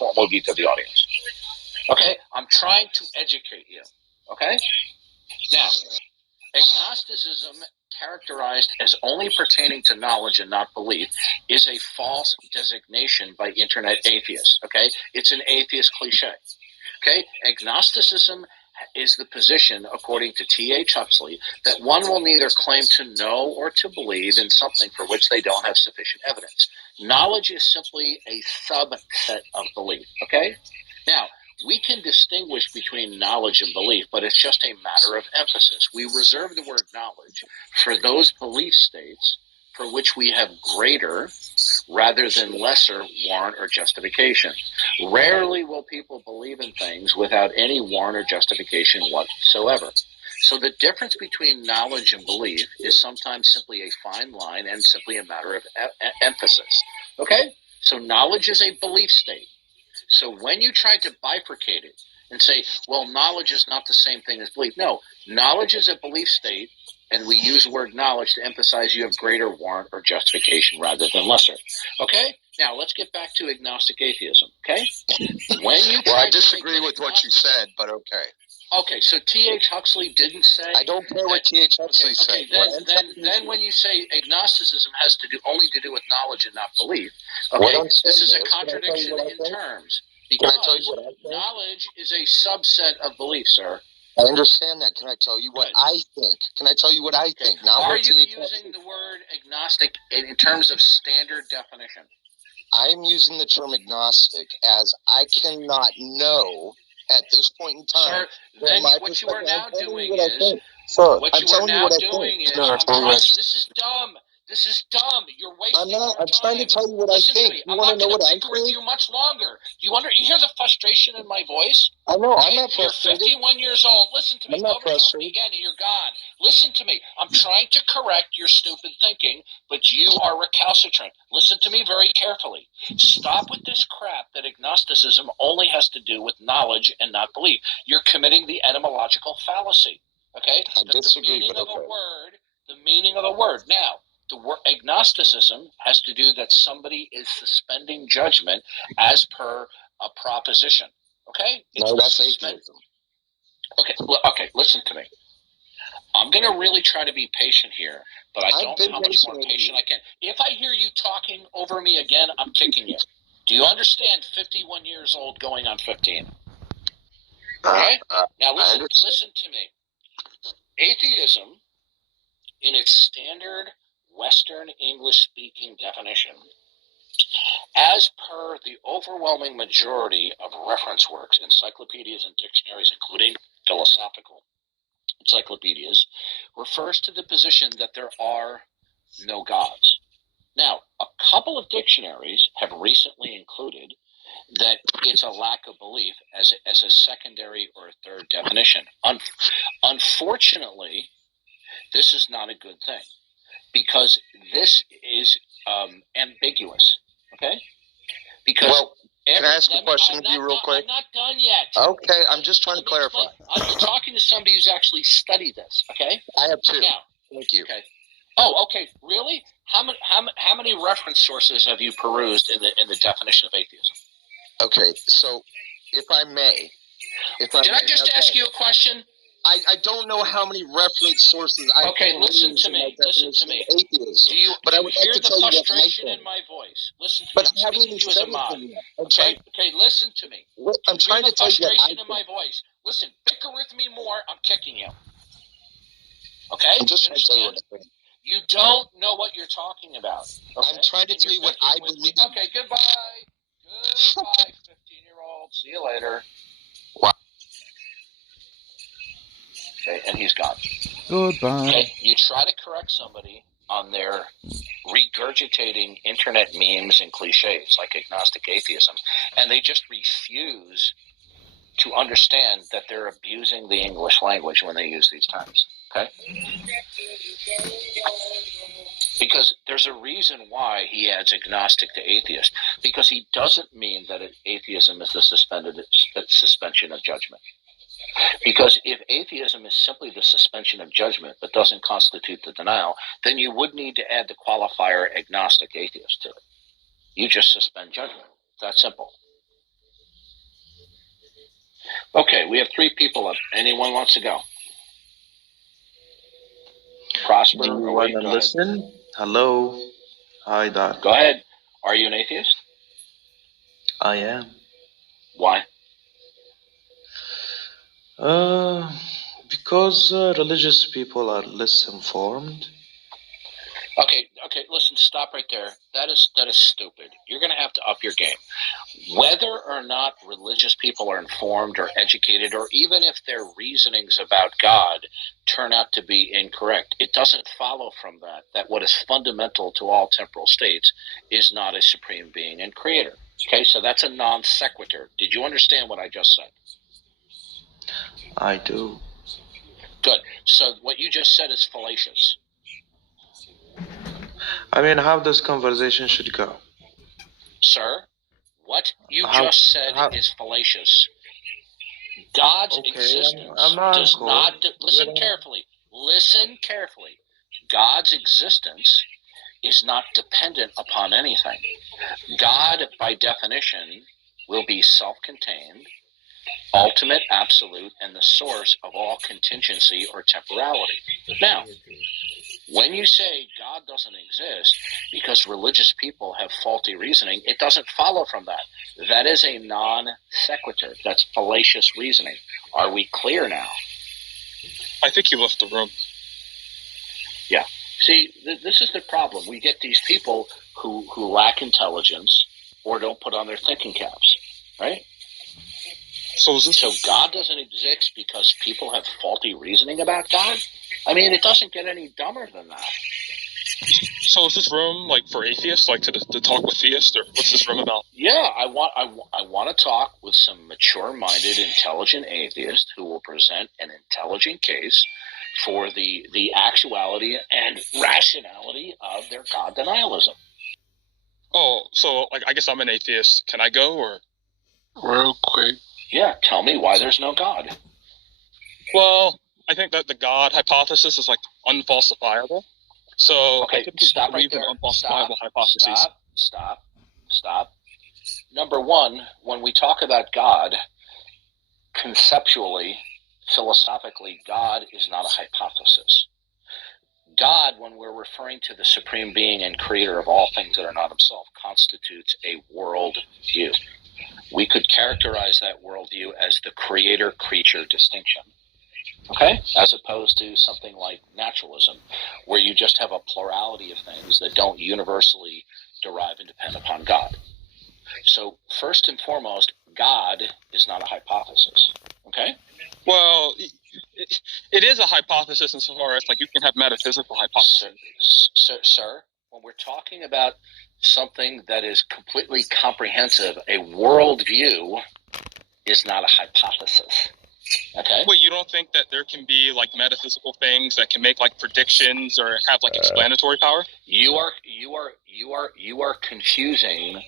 will be to the audience. Okay, I'm trying to educate you. Okay, now agnosticism, characterized as only pertaining to knowledge and not belief, is a false designation by internet atheists. Okay, it's an atheist cliche. Okay, agnosticism is the position, according to T.H. Huxley, that one will neither claim to know or to believe in something for which they don't have sufficient evidence. Knowledge is simply a subset of belief. Okay, now we can distinguish between knowledge and belief, but it's just a matter of emphasis. We reserve the word knowledge for those belief states for which we have greater rather than lesser warrant or justification. Rarely will people believe in things without any warrant or justification whatsoever. So the difference between knowledge and belief is sometimes simply a fine line and simply a matter of emphasis. Okay? So knowledge is a belief state. So when you try to bifurcate it and say, well, knowledge is not the same thing as belief. No, knowledge is a belief state, and we use the word knowledge to emphasize you have greater warrant or justification rather than lesser. Okay? Now, let's get back to agnostic atheism. Okay? When you I disagree with what you said, but okay. Okay, so T.H. Huxley didn't say... I don't care what T.H. Huxley said. Then when you say agnosticism has only to do with knowledge and not belief, okay, this is a contradiction in terms. Because knowledge is a subset of belief, sir. I understand that. Can I tell you what I think? Can I tell you what I think? Now, are you using the word agnostic in terms of standard definition? I'm using the term agnostic as I cannot know at this point in time. Sir, then what you are now doing is... This is dumb. This is dumb. You're wasting your time. I'm trying to tell you what I think. I'm not going to bicker with you much longer. You hear the frustration in my voice? I know. I'm not frustrated. You're 51 years old. Listen to me. I'm not frustrated. Again, and you're gone. Listen to me. I'm trying to correct your stupid thinking, but you are recalcitrant. Listen to me very carefully. Stop with this crap that agnosticism only has to do with knowledge and not belief. You're committing the etymological fallacy. Okay? I disagree, but okay. The meaning of the word. Now, the word agnosticism has to do that somebody is suspending judgment as per a proposition. Okay? No, that's atheism. Okay, listen to me. I'm going to really try to be patient here, but I don't know how much more patient I can. If I hear you talking over me again, I'm kicking you. Do you understand 51 years old going on 15? Okay? Now listen to me. Atheism, in its standard Western English-speaking definition, as per the overwhelming majority of reference works, encyclopedias and dictionaries, including philosophical encyclopedias, refers to the position that there are no gods. Now, a couple of dictionaries have recently included that it's a lack of belief as a secondary or a third definition. Unfortunately, this is not a good thing, because this is ambiguous, okay? Because can I ask a question of you real quick? I'm not done yet. Okay, I'm just trying to clarify. I'm talking to somebody who's actually studied this, okay? I have two. Now, thank you. Okay. Oh, okay. Really? How many reference sources have you perused in the definition of atheism? Okay, so if I may, did I just ask you a question? I don't know how many reference sources I listen to me. Atheism. Do you hear the frustration in my voice? Listen to me. But I haven't even said anything yet. Okay, listen to me. I'm trying to tell you that frustration in my voice. Listen, bicker with me more, I'm kicking you. Okay? I'm just trying to tell you what I think. You don't know what you're talking about. Okay? I'm trying to tell you what I believe. Okay, goodbye. Goodbye, 15-year-old. See you later. Wow. Okay, and he's gone. Goodbye. Okay, you try to correct somebody on their regurgitating internet memes and cliches like agnostic atheism, and they just refuse to understand that they're abusing the English language when they use these terms. Okay? Because there's a reason why he adds agnostic to atheist, because he doesn't mean that atheism is the suspension of judgment. Because if atheism is simply the suspension of judgment but doesn't constitute the denial, then you would need to add the qualifier agnostic atheist to it. You just suspend judgment. It's that simple. Okay, we have 3 people up. Anyone wants to go? Prosper, Do you or want wait, to go ahead. listen? Hello. Hi, Doc. Go ahead. Are you an atheist? I am. Why? Because religious people are less informed. Okay, listen, stop right there. That is stupid. You're going to have to up your game. Whether or not religious people are informed or educated, or even if their reasonings about God turn out to be incorrect, it doesn't follow from that what is fundamental to all temporal states is not a supreme being and creator. Okay, so that's a non sequitur. Did you understand what I just said? I do. Good. So what you just said is fallacious. I mean, how this conversation should go? Sir, what you just said is fallacious. God's existence I'm not does cool. not. Listen carefully. Listen carefully. God's existence is not dependent upon anything. God, by definition, will be self-contained, ultimate, absolute, and the source of all contingency or temporality. Now, when you say God doesn't exist because religious people have faulty reasoning, it doesn't follow from that. That is a non sequitur. That's fallacious reasoning. Are we clear now? I think he left the room. Yeah. See, this is the problem. We get these people who lack intelligence or don't put on their thinking caps, right? So God doesn't exist because people have faulty reasoning about God? I mean, it doesn't get any dumber than that. So is this room like for atheists, like to talk with theists, or what's this room about? Yeah, I want to talk with some mature-minded, intelligent atheists who will present an intelligent case for the actuality and rationality of their God denialism. Oh, so like I guess I'm an atheist. Can I go or? Real quick. Yeah, tell me why there's no God. Well, I think that the God hypothesis is like unfalsifiable. So Okay, I typically stop right believe in there. unfalsifiable hypotheses. Stop. Number one, when we talk about God, conceptually, philosophically, God is not a hypothesis. God, when we're referring to the supreme being and creator of all things that are not himself, constitutes a world view. We could characterize that worldview as the creator-creature distinction, okay? As opposed to something like naturalism, where you just have a plurality of things that don't universally derive and depend upon God. So first and foremost, God is not a hypothesis, okay? Well, it is a hypothesis insofar as like you can have metaphysical hypotheses. Sir, when we're talking about something that is completely comprehensive, a worldview is not a hypothesis. Okay. Wait, you don't think that there can be like metaphysical things that can make like predictions or have like explanatory power? You are confusing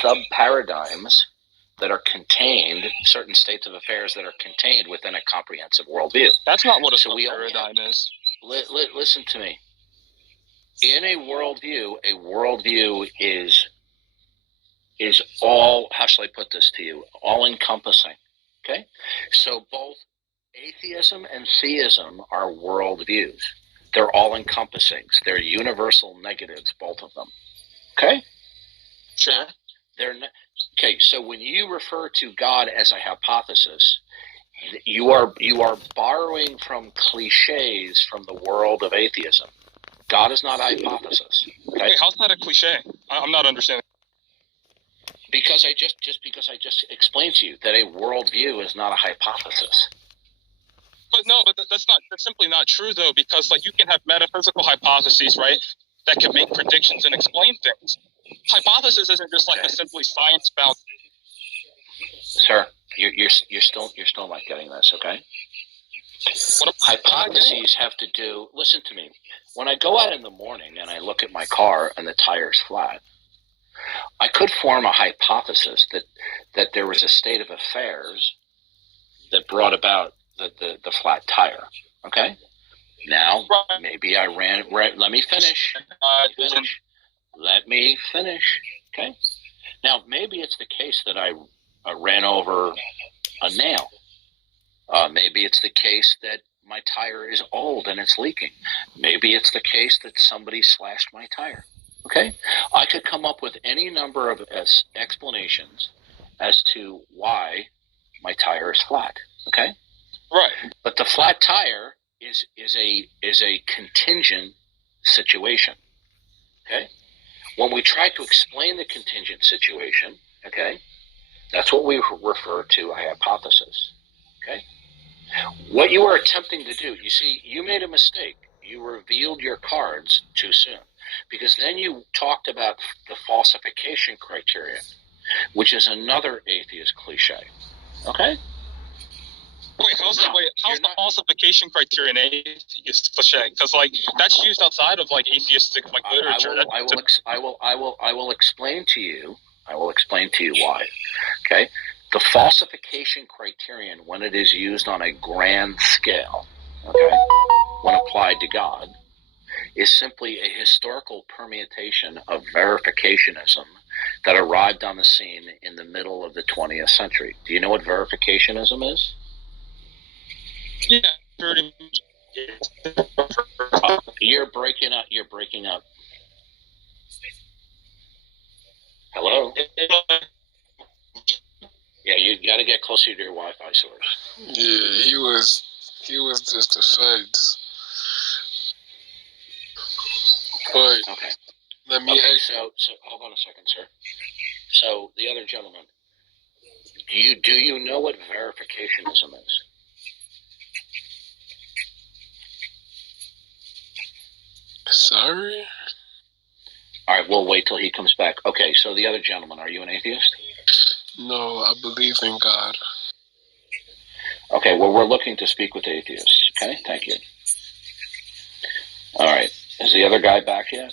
sub-paradigms that are contained, certain states of affairs that are contained within a comprehensive worldview. That's not what a sub-paradigm is. Listen to me. In a worldview is all, how shall I put this to you, all encompassing. Okay? So both atheism and theism are worldviews. They're all encompassing. They're universal negatives, both of them. Okay? Sure. Okay, so when you refer to God as a hypothesis, you are borrowing from cliches from the world of atheism. God is not a hypothesis. Okay? Wait, how's that a cliche? I'm not understanding. Because I just explained to you that a worldview is not a hypothesis. But that's simply not true though, because like you can have metaphysical hypotheses, right, that can make predictions and explain things. Hypothesis isn't just like a simply science bound. Sir, you're still not getting this, okay? Hypotheses have to do. Listen to me. When I go out in the morning and I look at my car and the tire's flat, I could form a hypothesis that there was a state of affairs that brought about the flat tire. Okay? Now, maybe I ran. Let me finish. Let me finish. Okay? Now, maybe it's the case that I ran over a nail. Maybe it's the case that my tire is old and it's leaking. Maybe it's the case that somebody slashed my tire. Okay? I could come up with any number of explanations as to why my tire is flat. Okay? Right. But the flat tire is a contingent situation. Okay? When we try to explain the contingent situation, okay, that's what we refer to a hypothesis. Okay? What you are attempting to do, you see, you made a mistake. You revealed your cards too soon, because then you talked about the falsification criterion, which is another atheist cliche. Okay? Wait, how's the falsification criterion atheist cliche? Because like that's used outside of like atheistic like literature. I will explain to you. I will explain to you why. Okay? The falsification criterion, when it is used on a grand scale, okay, when applied to God, is simply a historical permutation of verificationism that arrived on the scene in the middle of the 20th century. Do you know what verificationism is? Yeah. You're breaking up. You're breaking up. Hello? Yeah, you got to get closer to your Wi-Fi source. Yeah, he was just a fence. But Okay. let me Okay, ask. so hold on a second, sir. So the other gentleman, do you know what verificationism is? Sorry. All right, we'll wait till he comes back. Okay, so the other gentleman, are you an atheist? No, I believe in God. Okay, well, we're looking to speak with atheists. Okay, thank you. All right, is the other guy back yet?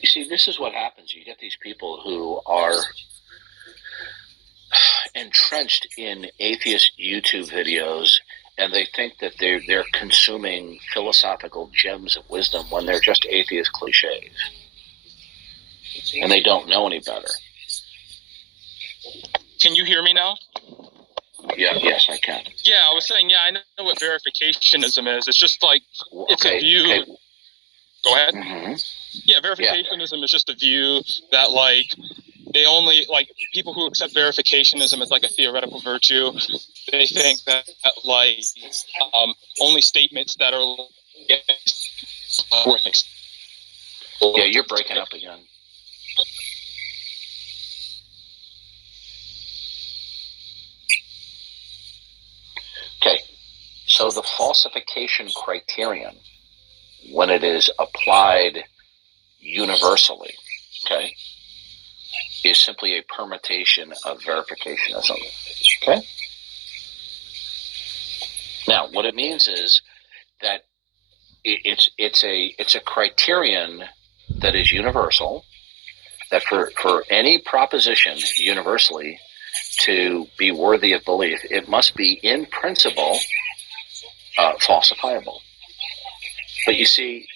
You see, this is what happens. You get these people who are entrenched in atheist YouTube videos, and they think that they're consuming philosophical gems of wisdom when they're just atheist cliches, and they don't know any better. Can you hear me now? Yeah, yes, I can. Yeah, I was saying, yeah, I know what verificationism is. It's just like it's a view. Okay. Go ahead. Mm-hmm. Yeah, verificationism is just a view that like they only like people who accept verificationism as like a theoretical virtue. They think that like only statements that are Yeah, you're breaking up again. Okay, so the falsification criterion, when it is applied universally, okay, is simply a permutation of verificationism. Okay? Now, what it means is that it's a criterion that is universal, that for any proposition universally to be worthy of belief, it must be in principle falsifiable. But you see,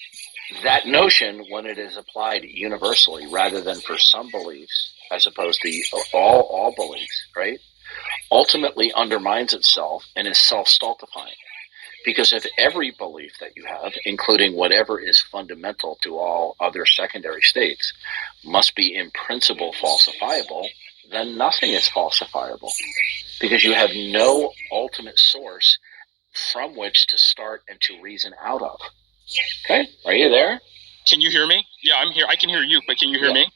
that notion, when it is applied universally rather than for some beliefs, as opposed to all beliefs, right, ultimately undermines itself and is self-stultifying. Because if every belief that you have, including whatever is fundamental to all other secondary states, must be in principle falsifiable, then nothing is falsifiable. Because you have no ultimate source from which to start and to reason out of. Okay, are you there? Can you hear me? Yeah, I'm here. I can hear you, but can you hear me?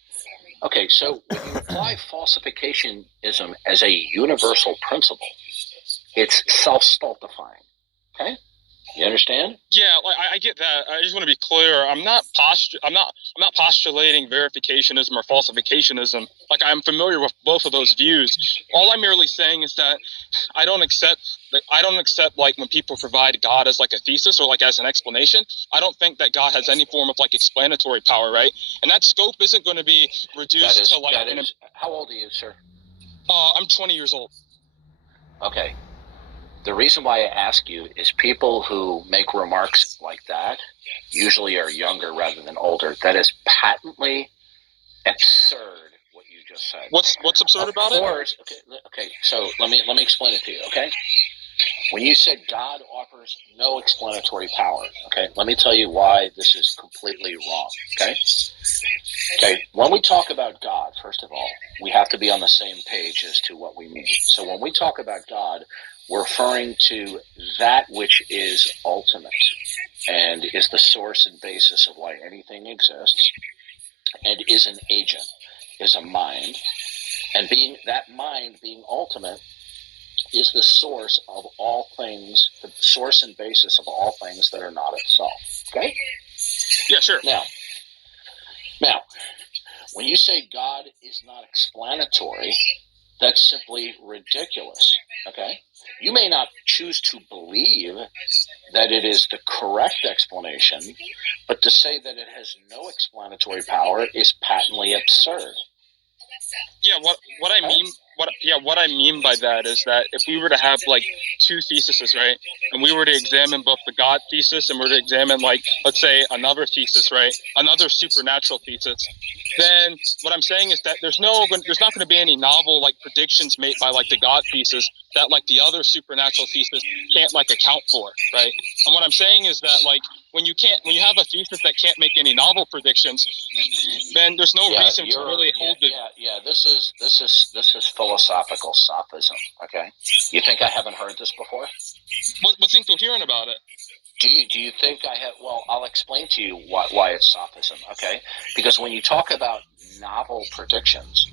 Okay, so when you apply falsificationism as a universal principle, it's self-stultifying. Okay, you understand? Yeah, like I get that. I just want to be clear. I'm not postulating verificationism or falsificationism. Like I'm familiar with both of those views. All I'm merely saying is that I don't accept like when people provide God as like a thesis or like as an explanation. I don't think that God has any form of like explanatory power, right? And that scope isn't going to be reduced to like. How old are you, sir? I'm 20 years old. Okay. The reason why I ask you is people who make remarks like that usually are younger rather than older. That is patently absurd what you just said. What's absurd about it? Of course. Okay. So let me explain it to you. Okay. When you said God offers no explanatory power, okay, let me tell you why this is completely wrong. Okay. When we talk about God, first of all, we have to be on the same page as to what we mean. So when we talk about God, we're referring to that which is ultimate and is the source and basis of why anything exists, and is an agent, is a mind, and being that mind being ultimate is the source of all things, the source and basis of all things that are not itself. Okay? Yeah, sure. Now, when you say God is not explanatory, that's simply ridiculous. Okay? You may not choose to believe that it is the correct explanation, but to say that it has no explanatory power is patently absurd. Yeah, what I mean by that is that if we were to have like two theses, right, and we were to examine both the God thesis and we're to examine, like, let's say another thesis, right, another supernatural thesis, then what I'm saying is that there's not going to be any novel like predictions made by like the God thesis that like the other supernatural thesis can't like account for, right? And what I'm saying is that like when you have a thesis that can't make any novel predictions, then there's no reason to really hold it. This is philosophical sophism. Okay, you think I haven't heard this before? What's incoherent about it? Do you think I have? Well, I'll explain to you why it's sophism. Okay, because when you talk about novel predictions,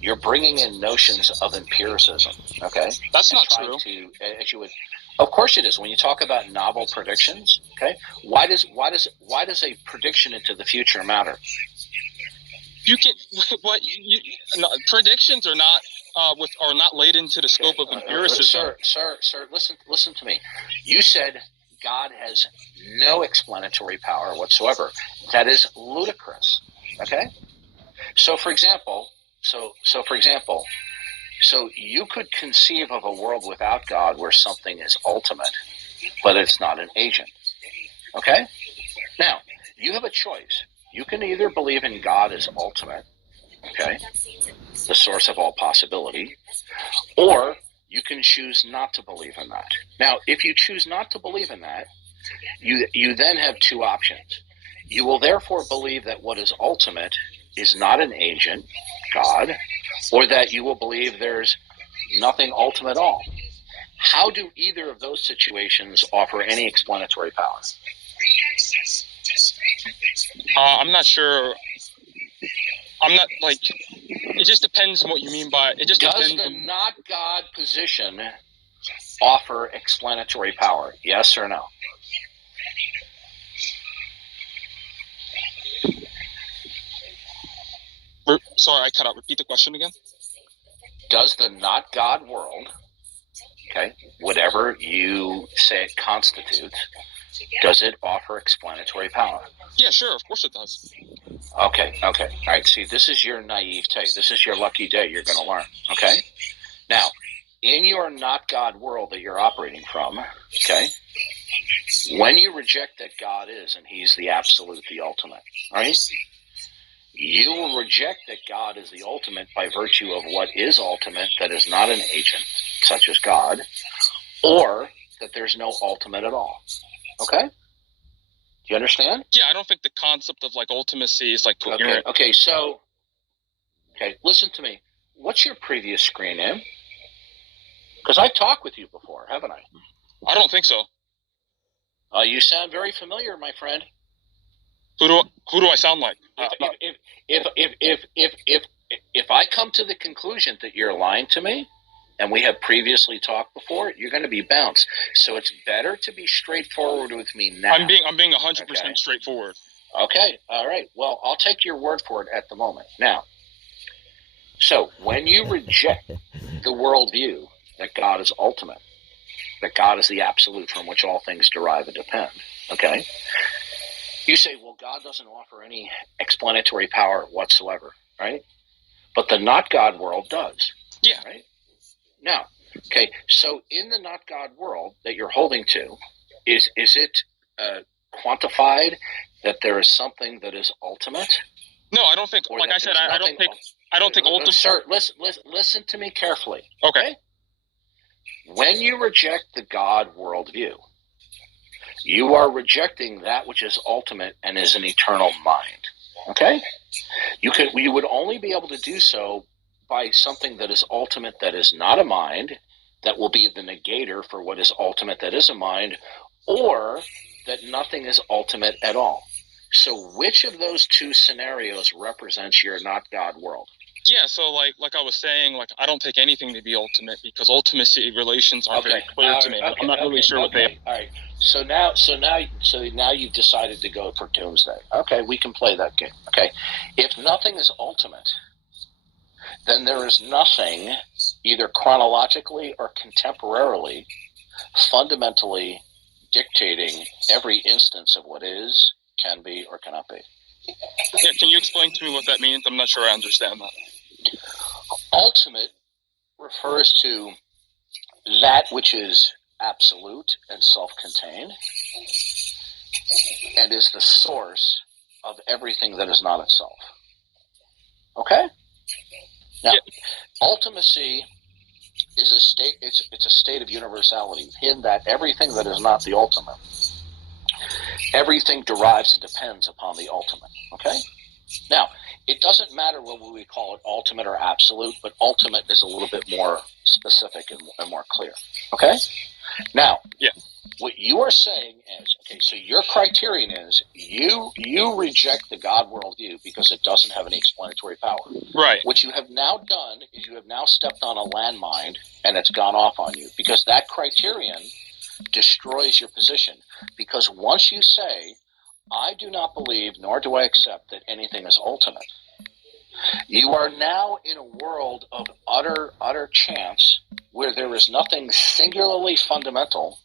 you're bringing in notions of empiricism. Okay, that's not true. Of course it is. When you talk about novel predictions, okay, why does a prediction into the future matter? You can predictions are not are not laid into the scope of empiricism. Sir, listen to me. You said God has no explanatory power whatsoever. That is ludicrous. Okay? So for example, you could conceive of a world without God where something is ultimate, but it's not an agent. Okay? Now, you have a choice. You can either believe in God as ultimate, okay, the source of all possibility, or you can choose not to believe in that. Now, if you choose not to believe in that, you then have two options. You will therefore believe that what is ultimate is not an agent, God, or that you will believe there's nothing ultimate at all. How do either of those situations offer any explanatory power? I'm not sure. I'm not like. It just depends on what you mean by it. Just does depends. The not God position offer explanatory power? Yes or no? Sorry, I cut out. Repeat the question again. Does the not God world, okay, whatever you say it constitutes, does it offer explanatory power? Yeah, sure. Of course it does. Okay. All right. See, this is your naivete. This is your lucky day. You're going to learn. Okay. Now, in your not God world that you're operating from, okay, when you reject that God is and He's the absolute, the ultimate, right? You will reject that God is the ultimate by virtue of what is ultimate that is not an agent, such as God, or that there's no ultimate at all. Okay? Do you understand? Yeah, I don't think the concept of like ultimacy is like coherent. Okay, listen to me. What's your previous screen name? Because I've talked with you before, haven't I? I don't think so. You sound very familiar, my friend. Who do I sound like? If I come to the conclusion that you're lying to me, and we have previously talked before, you're going to be bounced. So it's better to be straightforward with me now. I'm being 100% straightforward. Okay, all right. Well, I'll take your word for it at the moment. Now, so when you reject the worldview that God is ultimate, that God is the absolute from which all things derive and depend, okay? You say, well, God doesn't offer any explanatory power whatsoever, right? But the not God world does. Yeah. Right? Now, Okay, so in the not God world that you're holding to, is it quantified that there is something that is ultimate? No, I don't think. Or Like that I said, there's I don't nothing think. I don't think ultimate. Sir, listen to me carefully. Okay. When you reject the God worldview, you are rejecting that which is ultimate and is an eternal mind. Okay? You would only be able to do so by something that is ultimate that is not a mind, that will be the negator for what is ultimate that is a mind, or that nothing is ultimate at all. So which of those two scenarios represents your not God world? Yeah, so like I was saying, like I don't take anything to be ultimate because ultimacy relations aren't very clear to me. I'm not really sure what they are. All right. So now you've decided to go for doomsday. Okay, we can play that game. Okay, if nothing is ultimate, then there is nothing, either chronologically or contemporarily, fundamentally dictating every instance of what is, can be, or cannot be. Yeah, can you explain to me what that means? I'm not sure I understand that. Ultimate refers to that which is absolute and self-contained, and is the source of everything that is not itself. Okay? Now, ultimacy is a state. It's a state of universality in that everything that is not the ultimate, everything derives and depends upon the ultimate. Okay? Now, it doesn't matter whether we call it ultimate or absolute, but ultimate is a little bit more specific and more clear. Okay? Now, what you are saying is, okay, so your criterion is you reject the God worldview because it doesn't have any explanatory power. Right. What you have now done is you have now stepped on a landmine and it's gone off on you, because that criterion destroys your position. Because once you say, I do not believe nor do I accept that anything is ultimate, you are now in a world of utter chance where there is nothing singularly fundamental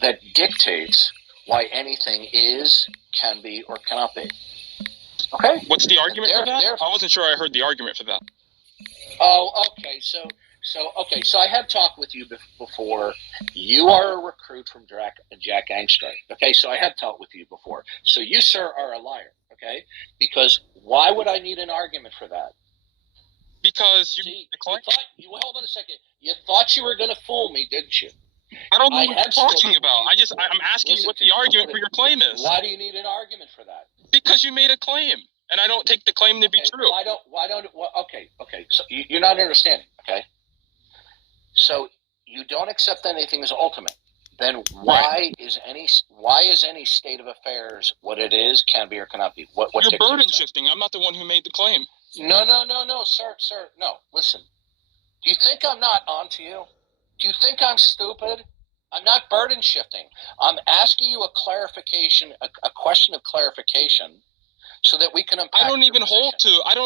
that dictates why anything is, can be, or cannot be. Okay? What's the argument for that? I wasn't sure I heard the argument for that. Oh, okay. So I have talked with you before. You are a recruit from Jack Angstrom. Okay, so I have talked with you before. So you, sir, are a liar. Okay, because why would I need an argument for that? Because hold on a second. You thought you were going to fool me, didn't you? I don't know what you're talking about. I'm asking you what the argument for your claim is. Why do you need an argument for that? Because you made a claim, and I don't take the claim to be true. Okay. So you're not understanding. Okay. So you don't accept anything as ultimate. Then why is any state of affairs what it is, can be, or cannot be? What you're burden shifting. I'm not the one who made the claim. No, sir. No, listen. Do you think I'm not onto you? Do you think I'm stupid? I'm not burden shifting. I'm asking you a clarification, a question of clarification, so that we can unpack. I don't even hold to. I'm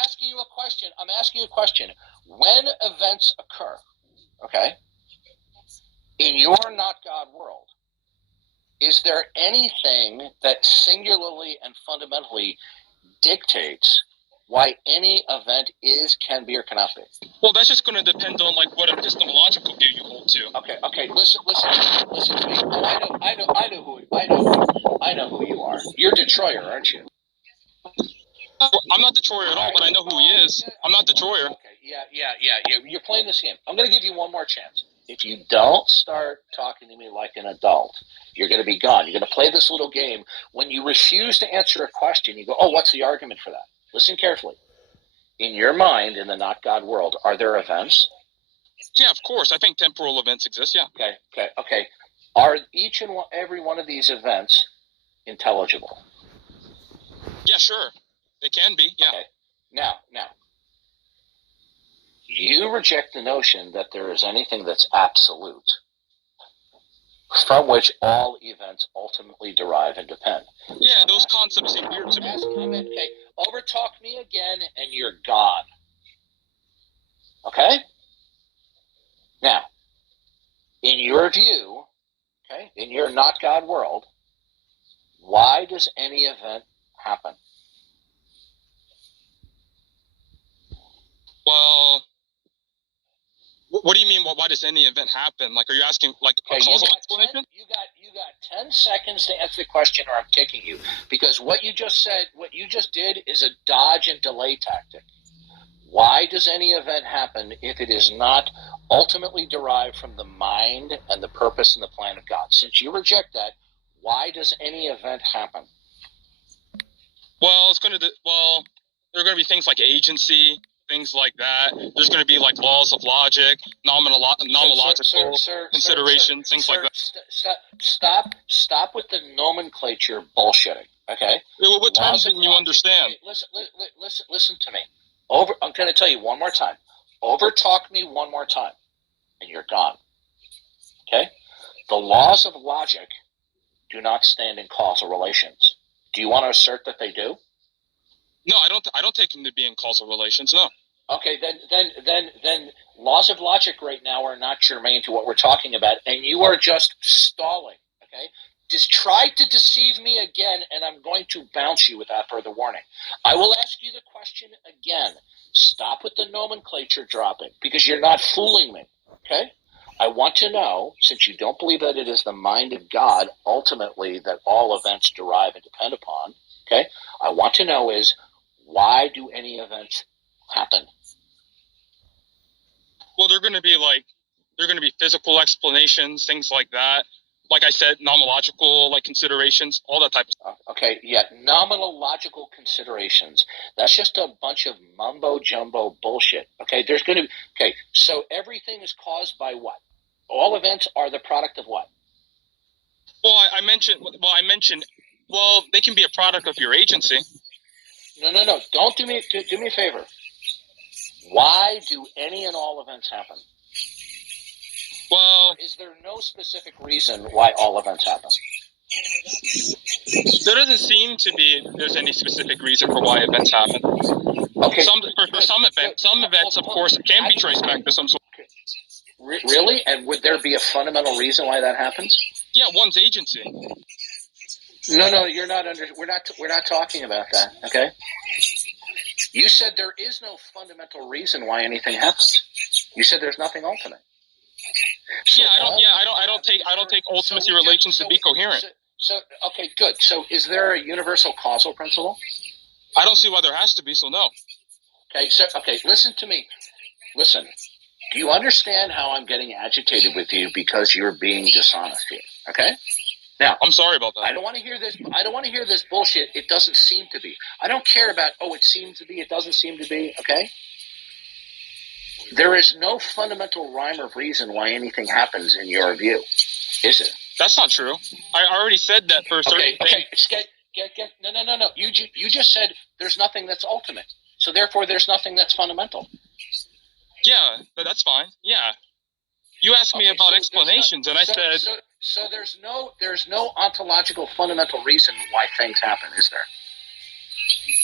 asking you a question. When events occur, okay, in your not God world, is there anything that singularly and fundamentally dictates why any event is, can be, or cannot be? Well, that's just going to depend on like what epistemological view you hold to. Okay. Listen to me. Oh, I know who you are. You're Detroiter, aren't you? I'm not Detroiter at all, but I know who he is. I'm not Detroiter. Okay. Yeah. You're playing this game. I'm going to give you one more chance. If you don't start talking to me like an adult, you're going to be gone. You're going to play this little game. When you refuse to answer a question, you go, "Oh, what's the argument for that?" Listen carefully. In your mind, in the not God world, are there events? Yeah, of course. I think temporal events exist, yeah. Okay. Are each and every one of these events intelligible? Yeah, sure. They can be, yeah. Okay. Now, you reject the notion that there is anything that's absolute, from which all events ultimately derive and depend. Yeah, those concepts seem weird to me. Okay, overtalk me again and you're gone. Okay? Now, in your view, okay, in your not God world, why does any event happen? Well, What do you mean? Why does any event happen? Like, are you asking like a Okay, causal explanation? you got 10 seconds to answer the question, or I'm kicking you. Because what you just did, is a dodge and delay tactic. Why does any event happen if it is not ultimately derived from the mind and the purpose and the plan of God? Since you reject that, why does any event happen? Well, there are going to be things like agency, things like that. There's going to be like laws of logic, nomological considerations, things like that. Stop with the nomenclature bullshitting. Okay. What terms didn't you understand? Okay, listen to me. I'm going to tell you one more time. Overtalk me one more time, and you're gone. Okay. The laws of logic do not stand in causal relations. Do you want to assert that they do? No, I don't take them to be in causal relations. No. Okay, then laws of logic right now are not germane to what we're talking about, and you are just stalling. Okay, just try to deceive me again, and I'm going to bounce you without further warning. I will ask you the question again. Stop with the nomenclature dropping, because you're not fooling me. Okay. I want to know, since you don't believe that it is the mind of God ultimately that all events derive and depend upon, okay, I want to know is, why do any events happen? Well, they're going to be physical explanations, things like that. Like I said, nomological, like considerations, all that type of stuff. Okay, yeah, nominal logical considerations. That's just a bunch of mumbo jumbo bullshit. Okay, so everything is caused by what? All events are the product of what? Well, I mentioned, they can be a product of your agency. No. Don't do me a favor. Why do any and all events happen? Well, or is there no specific reason why all events happen? There doesn't seem to be there's any specific reason for why events happen. Okay. For some events, of course, can be traced back to some sort. Really? And would there be a fundamental reason why that happens? Yeah, one's agency. No, you're not we're not talking about that, okay? You said there is no fundamental reason why anything happens. You said there's nothing ultimate. So I don't take ultimacy relations to be coherent. So okay, good. So is there a universal causal principle? I don't see why there has to be, so no. Okay, listen to me. Listen. Do you understand how I'm getting agitated with you because you're being dishonest here? Okay? Now, I'm sorry about that. I don't want to hear this. I don't want to hear this bullshit. It doesn't seem to be. I don't care about, it seems to be, it doesn't seem to be, okay? There is no fundamental rhyme or reason why anything happens in your view, is it? That's not true. I already said that for certain things. Okay, no. You just said there's nothing that's ultimate. So therefore there's nothing that's fundamental. Yeah, but that's fine. Yeah. You asked me about explanations, and I said... So there's no ontological fundamental reason why things happen, is there?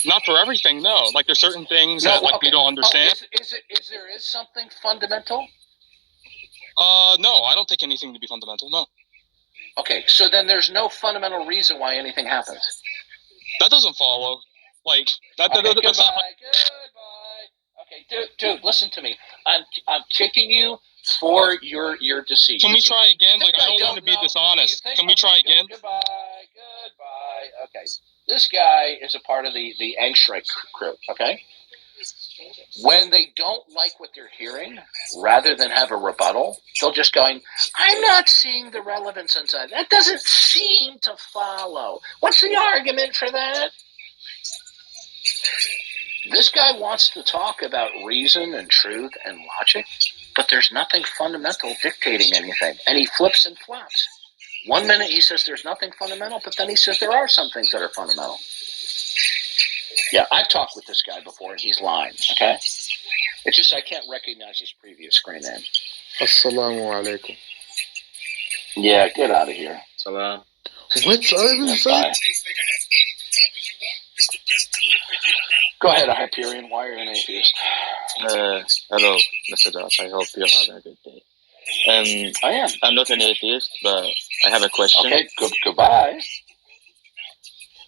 Not for everything, no. Like there's certain things that we don't understand. Is there something fundamental? No, I don't take anything to be fundamental, no. Okay, so then there's no fundamental reason why anything happens. That doesn't follow. Like that. Okay, Goodbye. Okay, dude, listen to me. I'm kicking you for your deceit. Can we try again? Like I don't want to be dishonest. Can we try again? Goodbye. Okay, this guy is a part of the Angstreich crew. Okay. When they don't like what they're hearing, rather than have a rebuttal, they'll just going, I'm not seeing the relevance inside. That doesn't seem to follow. What's the argument for that? This guy wants to talk about reason and truth and logic, but there's nothing fundamental dictating anything. And he flips and flops. 1 minute he says there's nothing fundamental, but then he says there are some things that are fundamental. Yeah, I've talked with this guy before, and he's lying, okay? It's just I can't recognize his previous screen name. Assalamu alaikum. Yeah, get out of here. Salam. What's Bye. Go ahead, Hyperion. Why are you an atheist? Hello, Mr. Duff. I hope you're having a good day. I am. I'm not an atheist, but I have a question. Okay, goodbye.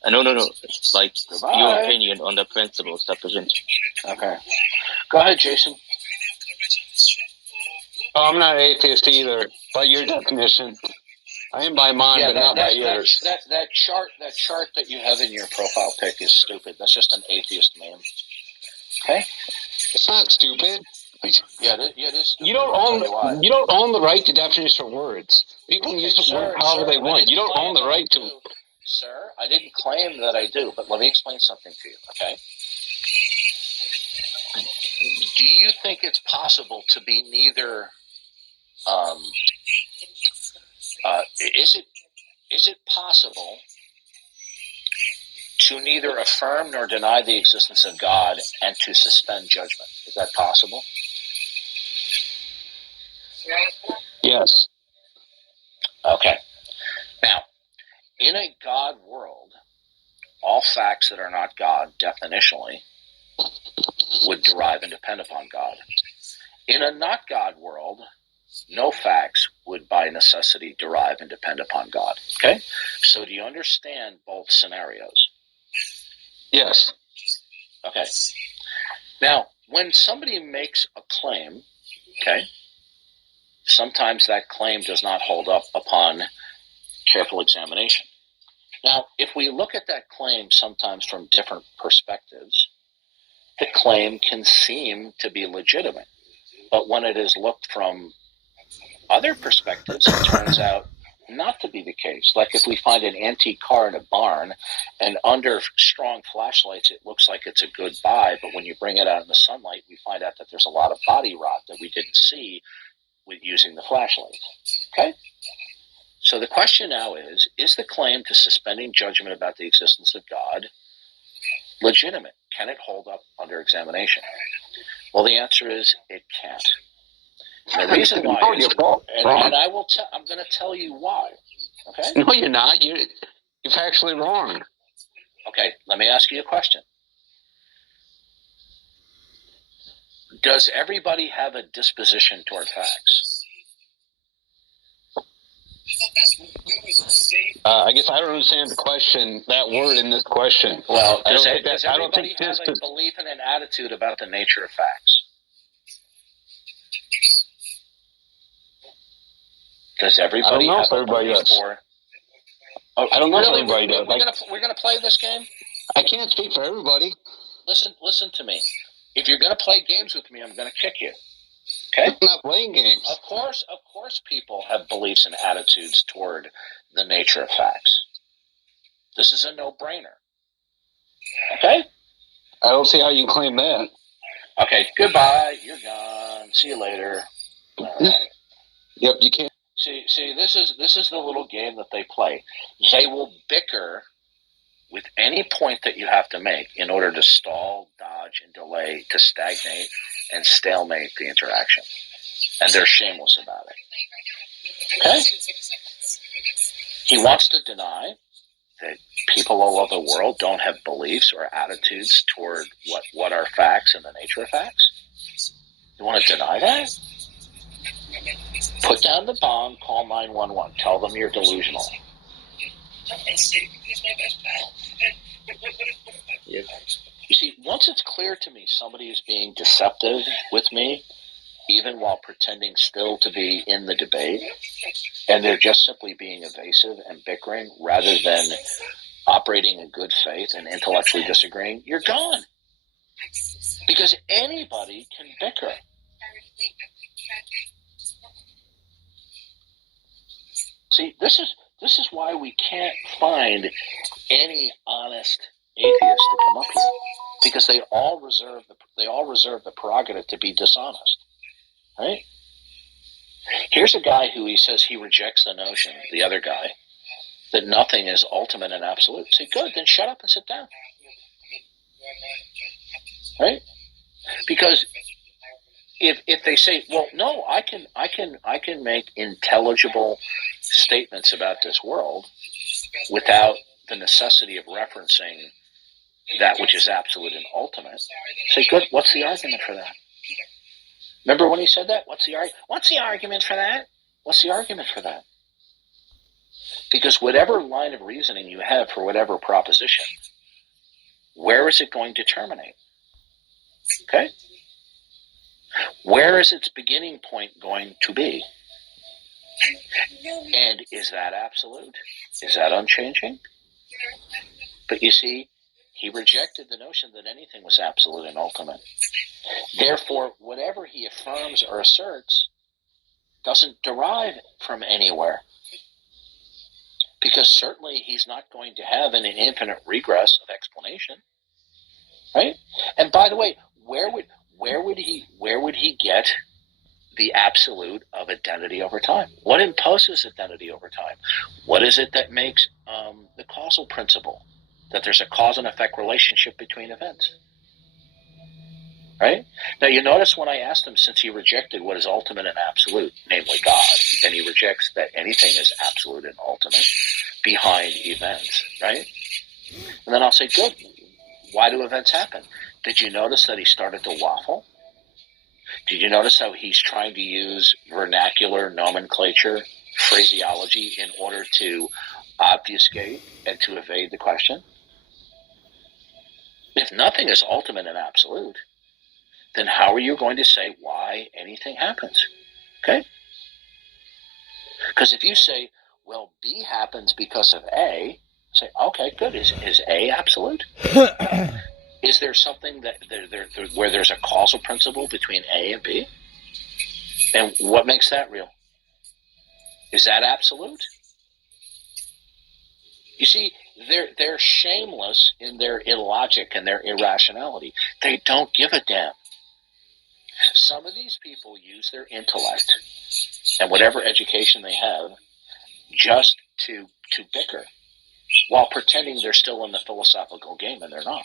No. It's like Goodbye. your opinion on the principle of sufficiency. Okay. Go ahead, Jason. Oh, I'm not atheist either, by your definition. I am by mine, but not by yours. That chart that you have in your profile pic is stupid. That's just an atheist meme. Okay? It's not stupid. Yeah, it is stupid. You don't own the right to definition of words. People can use the word however they want. You don't own the right to. Sir, I didn't claim that I do, but let me explain something to you, okay? Do you think it's possible to be neither? Is it possible to neither affirm nor deny the existence of God and to suspend judgment? Is that possible? Yes. Okay. Now, in a God world, all facts that are not God, definitionally, would derive and depend upon God. In a not God world, no facts would by necessity derive and depend upon God. Okay? So do you understand both scenarios? Yes. Okay. Now, when somebody makes a claim, okay, sometimes that claim does not hold up upon careful examination. Now, if we look at that claim sometimes from different perspectives, the claim can seem to be legitimate. But when it is looked from other perspectives, it turns out not to be the case. Like if we find an antique car in a barn and under strong flashlights it looks like it's a good buy, but when you bring it out in the sunlight we find out that there's a lot of body rot that we didn't see with using the flashlight. Okay? So the question now is the claim to suspending judgment about the existence of God legitimate? Can it hold up under examination? Well, the answer is it can't. And the reason why is, and I'm going to tell you why. Okay? No, you're not. You're factually wrong. Okay, let me ask you a question. Does everybody have a disposition toward facts? I guess I don't understand the question, that word in this question. Well, does everybody have a belief and an attitude about the nature of facts? Does everybody have a belief for? Oh, I don't know really, if everybody does. We're gonna play this game. I can't speak for everybody. Listen to me. If you're gonna play games with me, I'm gonna kick you. Okay? I'm not playing games. Of course, people have beliefs and attitudes toward the nature of facts. This is a no-brainer. Okay? I don't see how you can claim that. Okay, goodbye. You're gone. See you later. Yep, you can't. See, this is the little game that they play. They will bicker with any point that you have to make in order to stall, dodge, and delay, to stagnate and stalemate the interaction. And they're shameless about it. Okay? He wants to deny that people all over the world don't have beliefs or attitudes toward what are facts and the nature of facts. You want to deny that? Put down the bomb, call 911. Tell them you're delusional. Yes. You see, once it's clear to me somebody is being deceptive with me, even while pretending still to be in the debate, and they're just simply being evasive and bickering rather than operating in good faith and intellectually disagreeing, you're gone. Because anybody can bicker. See, this is why we can't find any honest atheists to come up here, because they all reserve the prerogative to be dishonest, right? Here's a guy who he says he rejects the notion, the other guy, that nothing is ultimate and absolute. Say, good, then shut up and sit down, right? Because if they say, well, no, I can make intelligible statements about this world without the necessity of referencing that which is absolute and ultimate. Say, good, what's the argument for that? Remember when he said that? What's the argument for that? What's the argument for that? Because whatever line of reasoning you have for whatever proposition, where is it going to terminate? Okay? Where is its beginning point going to be? And is that absolute? Is that unchanging? But you see, he rejected the notion that anything was absolute and ultimate. Therefore, whatever he affirms or asserts doesn't derive from anywhere. Because certainly he's not going to have an infinite regress of explanation. Right? And by the way, where would he get the absolute of identity over time? What imposes identity over time? What is it that makes the causal principle? That there's a cause and effect relationship between events. Right? Now you notice when I asked him, since he rejected what is ultimate and absolute, namely God, and he rejects that anything is absolute and ultimate behind events, right? And then I'll say, good. Why do events happen? Did you notice that he started to waffle? Did you notice how he's trying to use vernacular nomenclature, phraseology in order to obfuscate and to evade the question? If nothing is ultimate and absolute, then how are you going to say why anything happens? Okay? Because if you say, well, B happens because of A, say, okay, good. Is A absolute? Is there something that where there's a causal principle between A and B? And what makes that real? Is that absolute? You see, they're shameless in their illogic and their irrationality. They don't give a damn. Some of these people use their intellect and whatever education they have just to bicker while pretending they're still in the philosophical game, and they're not.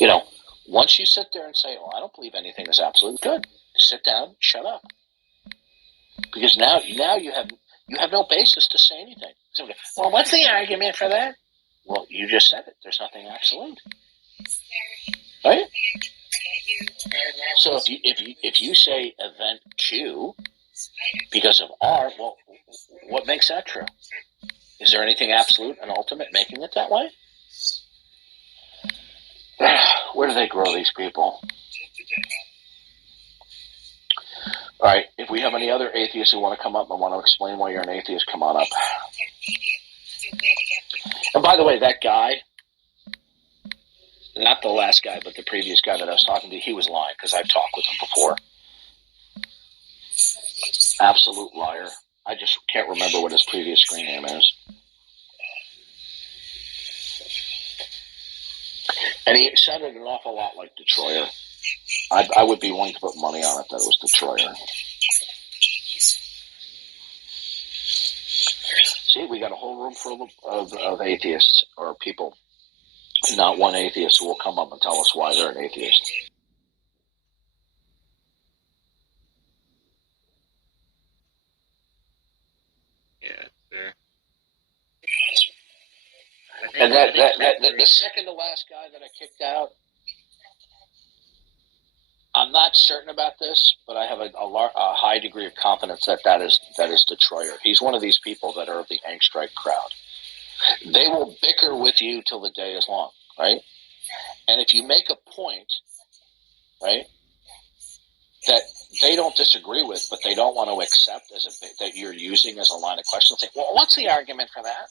You know, once you sit there and say, oh, I don't believe anything is absolute, good. Sit down, shut up. Because now you have no basis to say anything. So, well, what's the argument for that? Well, you just said it. There's nothing absolute. Right? So if you say event Q because of R, well, what makes that true? Is there anything absolute and ultimate making it that way? Where do they grow these people? All right, if we have any other atheists who want to come up and want to explain why you're an atheist, come on up. And by the way, that guy, not the last guy, but the previous guy that I was talking to, he was lying because I've talked with him before. Absolute liar. I just can't remember what his previous screen name is. And he sounded an awful lot like Detroiter. I would be willing to put money on it that it was Detroiter. See, we got a whole room full of atheists or people. Not one atheist who will come up and tell us why they're an atheist. Yeah, sure. And the second to last guy that I kicked out, I'm not certain about this, but I have a high degree of confidence that is Detroiter. He's one of these people that are of the Angstreich crowd. They will bicker with you till the day is long, right? And if you make a point, right, that they don't disagree with, but they don't want to accept that you're using as a line of question, say, well, what's the argument for that?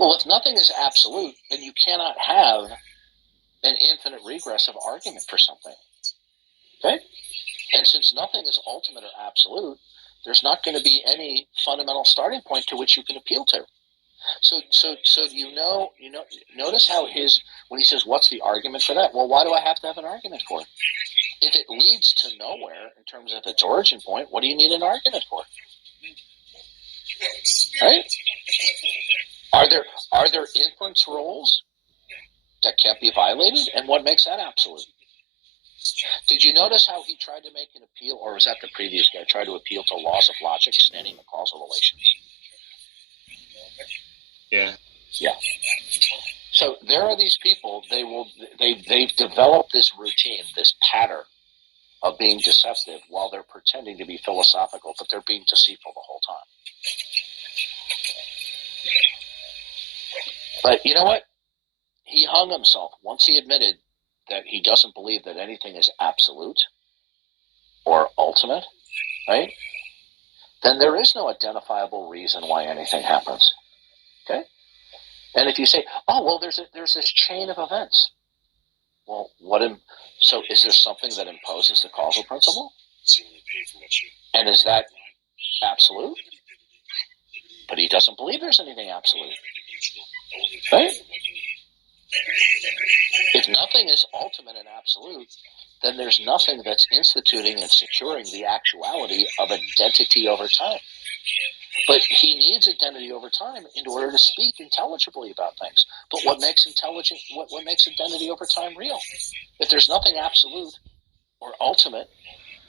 Well, if nothing is absolute, then you cannot have an infinite regressive argument for something. Okay? And since nothing is ultimate or absolute, there's not going to be any fundamental starting point to which you can appeal to. So notice how when he says, what's the argument for that? Well, why do I have to have an argument for it? If it leads to nowhere in terms of its origin point, what do you need an argument for? Right? Are there inference rules that can't be violated? And what makes that absolute? Did you notice how he tried to make an appeal, or was that the previous guy, tried to appeal to laws of logic standing in causal relations? Yeah. Yeah. So there are these people, they've developed this routine, this pattern of being deceptive while they're pretending to be philosophical, but they're being deceitful the whole time. But you know what? he hung himself once he admitted that he doesn't believe that anything is absolute or ultimate, right? Then there is no identifiable reason why anything happens. Okay? And if you say, oh, well, there's this chain of events. Well, so is there something that imposes the causal principle? And is that absolute? But he doesn't believe there's anything absolute. Right? If nothing is ultimate and absolute, then there's nothing that's instituting and securing the actuality of identity over time. But he needs identity over time in order to speak intelligibly about things. But what makes identity over time real? If there's nothing absolute or ultimate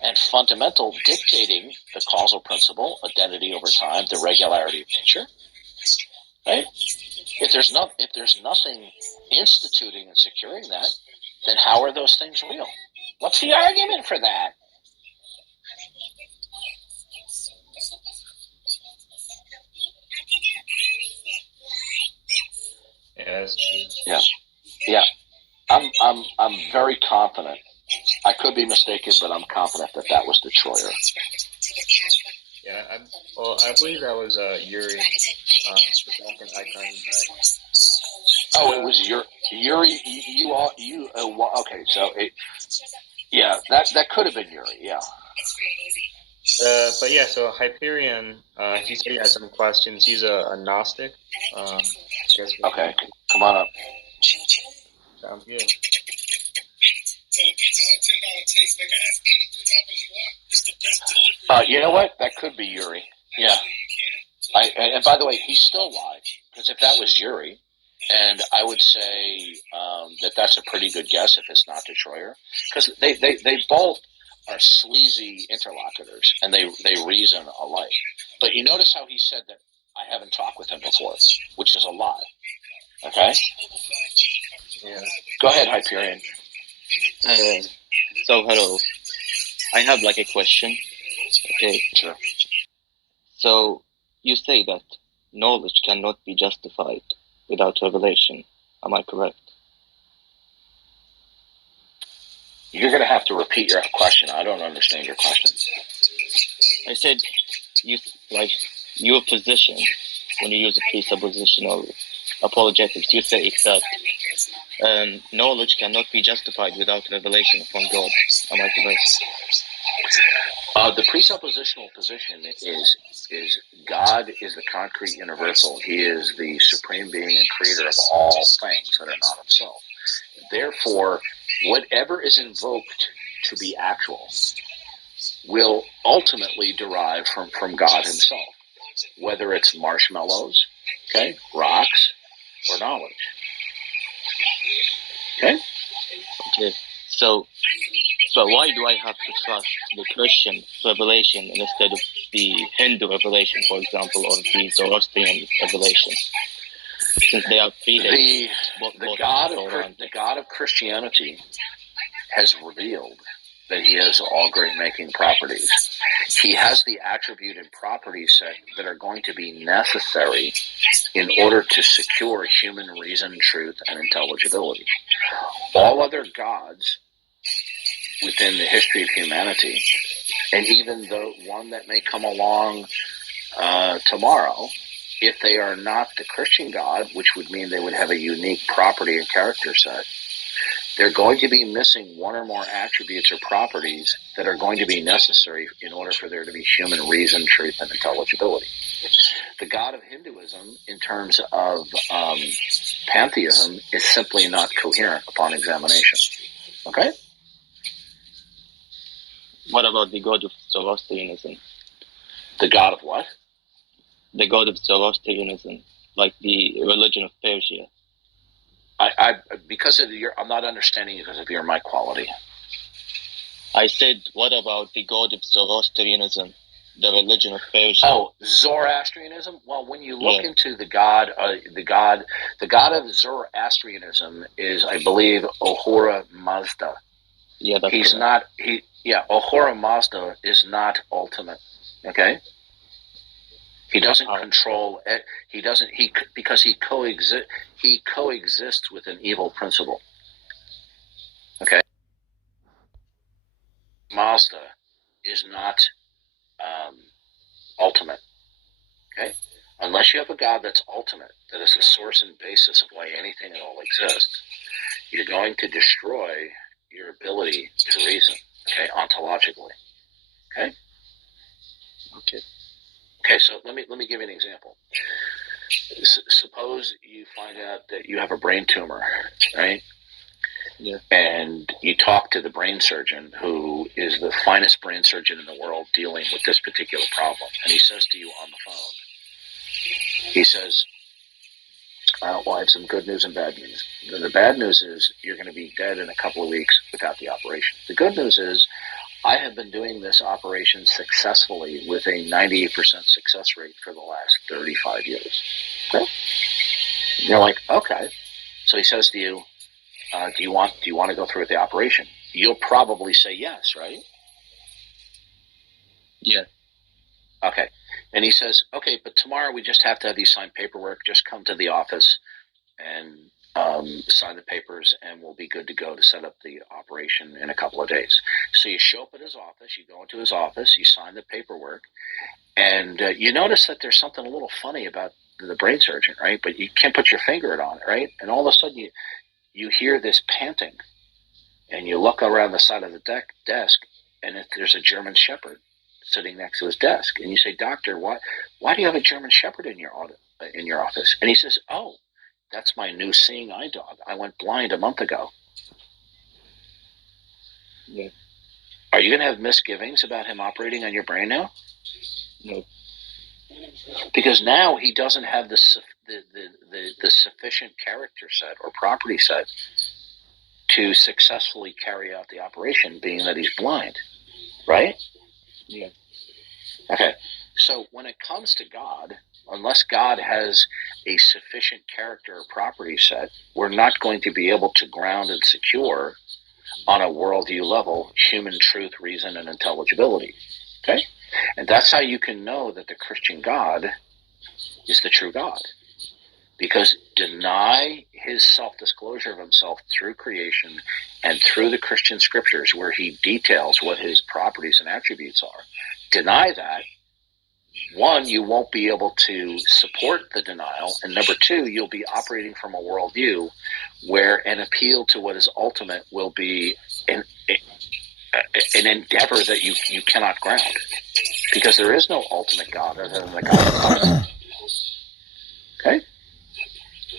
and fundamental dictating the causal principle, identity over time, the regularity of nature, right? If there's nothing instituting and securing that, then how are those things real? What's the argument for that? Yeah, that's true. Yeah. I'm very confident. I could be mistaken, but I'm confident that was the Troyer. Yeah, I believe that was Yuri, the Falcon icon. Oh, it was Yuri. Okay, so that could have been Yuri. Yeah. But yeah, so Hyperion, he said he has some questions. He's a Gnostic. Okay, come on up. Sounds good. You know what? That could be Yuri. Yeah. And by the way, he's still alive, because if that was Yuri, and I would say that's a pretty good guess if it's not Destroyer, because they both are sleazy interlocutors, and they reason alike. But you notice how he said that I haven't talked with him before, which is a lie. Okay? Yeah. Go ahead, Hyperion. So, hello. I have like a question. Okay. Sure. So, you say that knowledge cannot be justified without revelation. Am I correct? You're going to have to repeat your question. I don't understand your question. I said, your position, when you use a presuppositional apologetics, you say that knowledge cannot be justified without revelation from God. Am I correct? The presuppositional position is God is the concrete universal. He is the supreme being and creator of all things that are not himself. Therefore, whatever is invoked to be actual will ultimately derive from God himself, whether it's marshmallows, okay, rocks, or knowledge. Okay? Okay. So why do I have to trust the Christian revelation instead of the Hindu revelation, for example, or the Zoroastrian revelation? Since they are the God of Christianity has revealed that he has all great making properties. He has the attribute and property set that are going to be necessary in order to secure human reason, truth, and intelligibility. All other gods within the history of humanity, and even the one that may come along tomorrow, if they are not the Christian God, which would mean they would have a unique property and character set, they're going to be missing one or more attributes or properties that are going to be necessary in order for there to be human reason, truth, and intelligibility. The God of Hinduism, in terms of pantheism, is simply not coherent upon examination. Okay? What about the God of Zoroastrianism? The God of what? The God of Zoroastrianism, like the religion of Persia. I'm not understanding you because of your mic quality. I said, what about the God of Zoroastrianism, the religion of Persia? Oh, Zoroastrianism. Well, when you look into the God of Zoroastrianism is, I believe, Ahura Mazda. Yeah, that's he's correct. Ahura Mazda is not ultimate. Okay. He doesn't How? control it. Because he coexists with an evil principle. Okay? Mazda is not ultimate. Okay? Unless you have a God that's ultimate, that is the source and basis of why anything at all exists, you're going to destroy your ability to reason, okay, ontologically. Okay? Okay, so let me give you an example. Suppose you find out that you have a brain tumor, right? Yeah. And you talk to the brain surgeon, who is the finest brain surgeon in the world dealing with this particular problem. And he says to you on the phone, he says, well, I have some good news and bad news. The bad news is you're going to be dead in a couple of weeks without the operation. The good news is I have been doing this operation successfully with a 98% success rate for the last 35 years. Okay? You're like, okay. So he says to you, do you want to go through with the operation? You'll probably say yes, right? Yeah. Okay. And he says, okay, but tomorrow we just have to have you sign paperwork. Just come to the office and sign the papers, and we'll be good to go to set up the operation in a couple of days. So you show up at his office, you go into his office, you sign the paperwork, and you notice that there's something a little funny about the brain surgeon, right? But you can't put your finger on it, right? And all of a sudden you hear this panting, and you look around the side of the desk, and there's a German Shepherd sitting next to his desk, and you say, "Doctor, why do you have a German Shepherd in your office?" And he says, "Oh, that's my new seeing eye dog. I went blind a month ago." Yeah. Are you going to have misgivings about him operating on your brain now? No. Because now he doesn't have the sufficient character set or property set to successfully carry out the operation, being that he's blind, right? Yeah. Okay. So when it comes to God, unless God has a sufficient character or property set, we're not going to be able to ground and secure on a worldview level human truth, reason, and intelligibility. Okay? And that's how you can know that the Christian God is the true God. Because deny his self-disclosure of himself through creation and through the Christian scriptures, where he details what his properties and attributes are, deny that. One, you won't be able to support the denial, and number two, you'll be operating from a worldview where an appeal to what is ultimate will be an endeavor that you cannot ground, because there is no ultimate God other than the God of the Bible. Okay?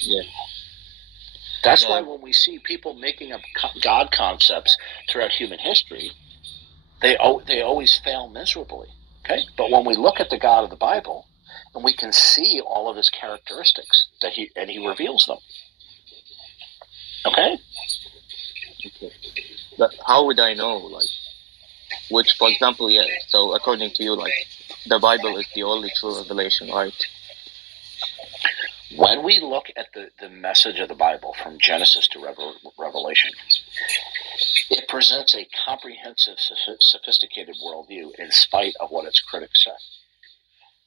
Yeah. That's why when we see people making up God concepts throughout human history, they always fail miserably. Okay? But when we look at the God of the Bible, and we can see all of his characteristics, and he reveals them. Okay? But how would I know, like, which, for example, yeah, so according to you, like, the Bible is the only true revelation, right? When we look at the message of the Bible from Genesis to Revelation, it presents a comprehensive, sophisticated worldview in spite of what its critics say.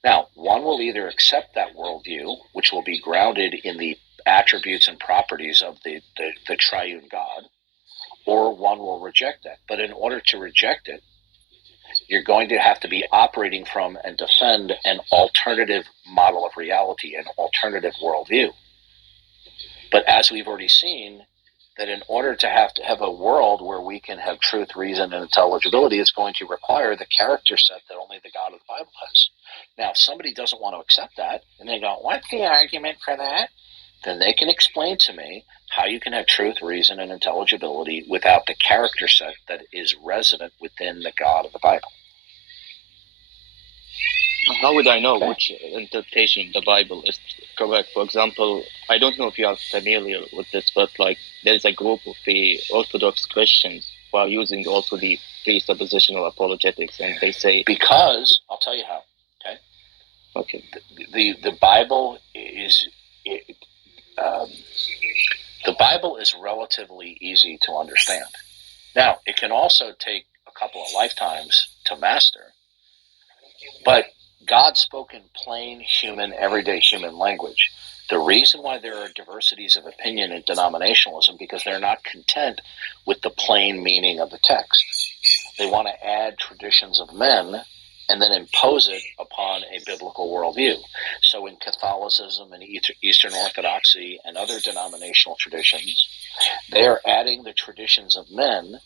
Now, one will either accept that worldview, which will be grounded in the attributes and properties of the triune God, or one will reject that. But in order to reject it, you're going to have to be operating from and defend an alternative model of reality, an alternative worldview. But as we've already seen, that in order to have a world where we can have truth, reason, and intelligibility, it's going to require the character set that only the God of the Bible has. Now, if somebody doesn't want to accept that, and they go, "What's the argument for that?" then they can explain to me how you can have truth, reason, and intelligibility without the character set that is resident within the God of the Bible. How would I know which interpretation of the Bible is correct? For example, I don't know if you are familiar with this, but like there's a group of the Orthodox Christians who are using also the presuppositional apologetics, and they say because I'll tell you how. Okay. The Bible is the Bible is relatively easy to understand. Now, it can also take a couple of lifetimes to master, but God spoke in plain human, everyday human language. The reason why there are diversities of opinion in denominationalism because they're not content with the plain meaning of the text. They want to add traditions of men and then impose it upon a biblical worldview. So in Catholicism and Eastern Orthodoxy and other denominational traditions, they are adding the traditions of men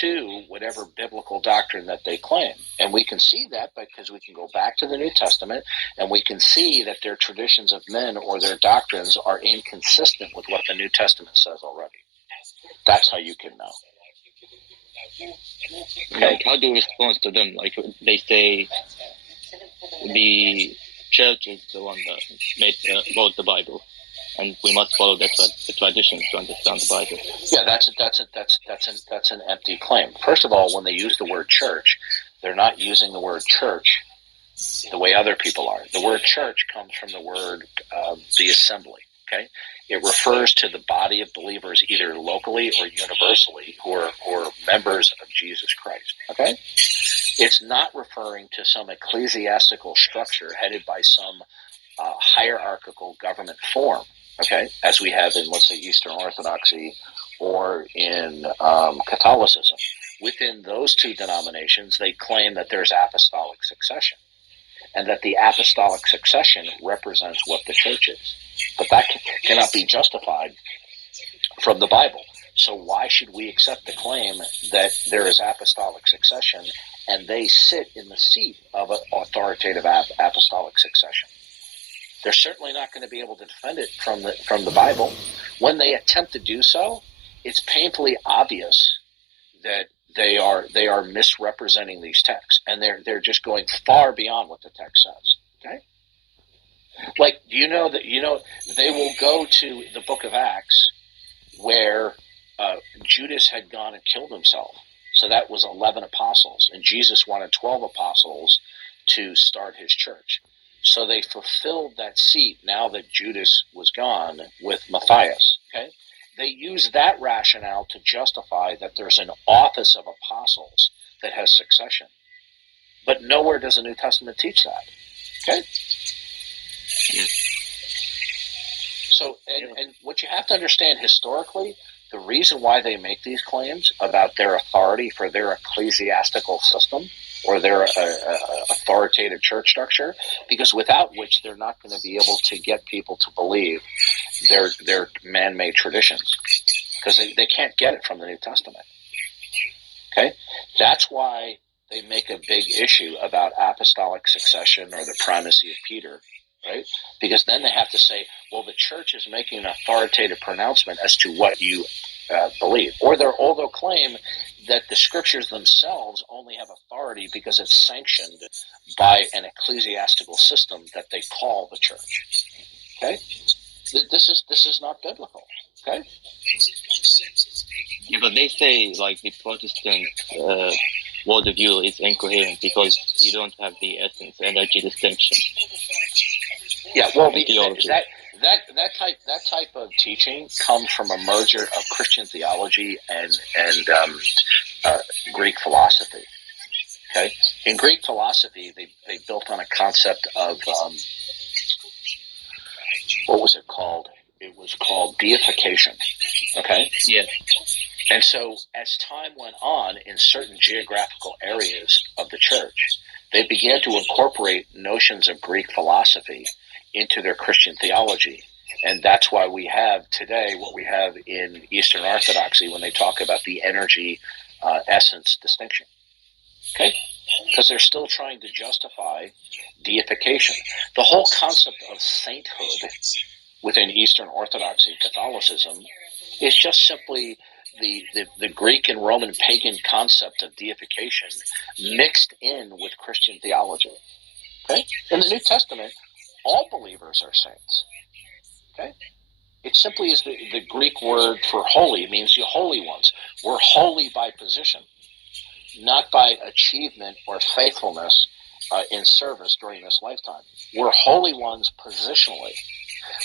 to whatever biblical doctrine that they claim. And we can see that because we can go back to the New Testament and we can see that their traditions of men or their doctrines are inconsistent with what the New Testament says already. That's how you can know. Like, how do you respond to them? Like, they say the church is the one that wrote the Bible, and we must follow the traditions to understand the Bible. Yeah, that's an empty claim. First of all, when they use the word church, they're not using the word church the way other people are. The word church comes from the word the assembly. Okay, it refers to the body of believers, either locally or universally, who are members of Jesus Christ. Okay, it's not referring to some ecclesiastical structure headed by some hierarchical government form. Okay, as we have in, let's say, Eastern Orthodoxy or in Catholicism. Within those two denominations, they claim that there's apostolic succession and that the apostolic succession represents what the church is. But that cannot be justified from the Bible. So why should we accept the claim that there is apostolic succession and they sit in the seat of an authoritative apostolic succession? They're certainly not going to be able to defend it from the Bible. When they attempt to do so, it's painfully obvious that they are misrepresenting these texts, and they're just going far beyond what the text says. Okay, like you know they will go to the Book of Acts where Judas had gone and killed himself. So that was 11 apostles, and Jesus wanted 12 apostles to start his church. So they fulfilled that seat now that Judas was gone with Matthias. Okay, they use that rationale to justify that there's an office of apostles that has succession. But nowhere does the New Testament teach that. Okay? So, and what you have to understand historically, the reason why they make these claims about their authority for their ecclesiastical system or their authoritative church structure, because without which they're not going to be able to get people to believe their man-made traditions, because they can't get it from the New Testament. Okay? That's why they make a big issue about apostolic succession or the primacy of Peter, right? Because then they have to say, well, the church is making an authoritative pronouncement as to what you believe. Or they'll claim that the scriptures themselves only have authority because it's sanctioned by an ecclesiastical system that they call the church. Okay? This is not biblical. Okay? Yeah, but they say like the Protestant worldview is incoherent because you don't have the essence energy distinction. Yeah, well, that type of teaching comes from a merger of Christian theology and Greek philosophy. Okay, in Greek philosophy, they built on a concept of what was it called? It was called deification. Okay. Yeah. And so, as time went on in certain geographical areas of the church, they began to incorporate notions of Greek philosophy into their Christian theology. And that's why we have today what we have in Eastern Orthodoxy when they talk about the energy essence distinction. Okay? Because they're still trying to justify deification. The whole concept of sainthood within Eastern Orthodoxy and Catholicism is just simply the Greek and Roman pagan concept of deification mixed in with Christian theology. Okay? In the New Testament, all believers are saints. Okay? It simply is the Greek word for holy. It means you holy ones. We're holy by position, not by achievement or faithfulness in service during this lifetime. We're holy ones positionally,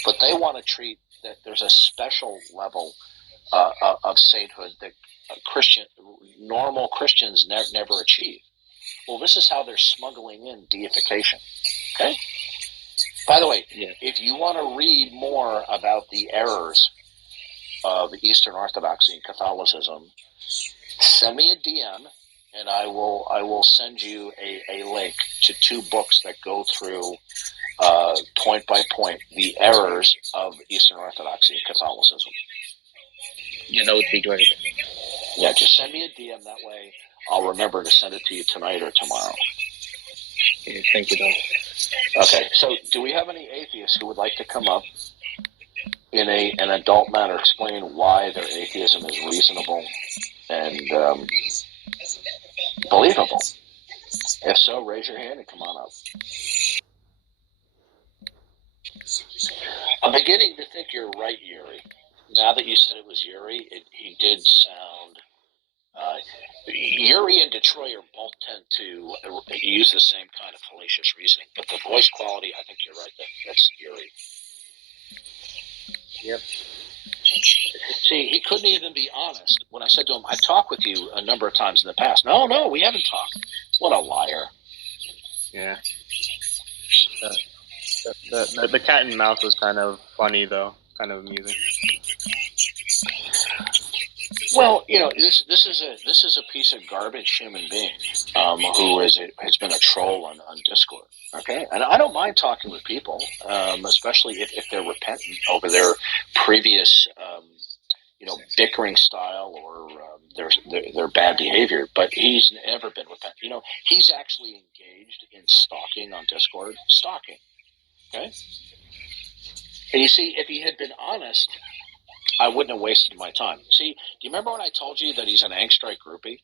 but they want to treat that there's a special level of sainthood that normal Christians never achieve. Well, this is how they're smuggling in deification. Okay? By the way, if you want to read more about the errors of Eastern Orthodoxy and Catholicism, send me a DM, and I will send you a link to 2 books that go through point by point the errors of Eastern Orthodoxy and Catholicism. Yeah, that would be great. Yeah, just send me a DM. That way I'll remember to send it to you tonight or tomorrow. Okay, thank you, Doc. Okay, so do we have any atheists who would like to come up in an adult manner, explain why their atheism is reasonable and believable? If so, raise your hand and come on up. I'm beginning to think you're right, Yuri. Now that you said it was Yuri, he did sound... Yuri and Detroit are both tend to use the same kind of fallacious reasoning, but the voice quality, I think you're right. That's Yuri. Yep. See, he couldn't even be honest when I said to him, "I've talked with you a number of times in the past." No, we haven't talked. What a liar. Yeah. The cat and mouse was kind of funny, though. Kind of amusing. Well, this is a piece of garbage human being who has been a troll on Discord. Okay, and I don't mind talking with people, especially if they're repentant over their previous, bickering style or their bad behavior. But he's never been repentant. He's actually engaged in stalking on Discord. Stalking. Okay, and you see, if he had been honest, I wouldn't have wasted my time. See, do you remember when I told you that he's an Angstrike groupie?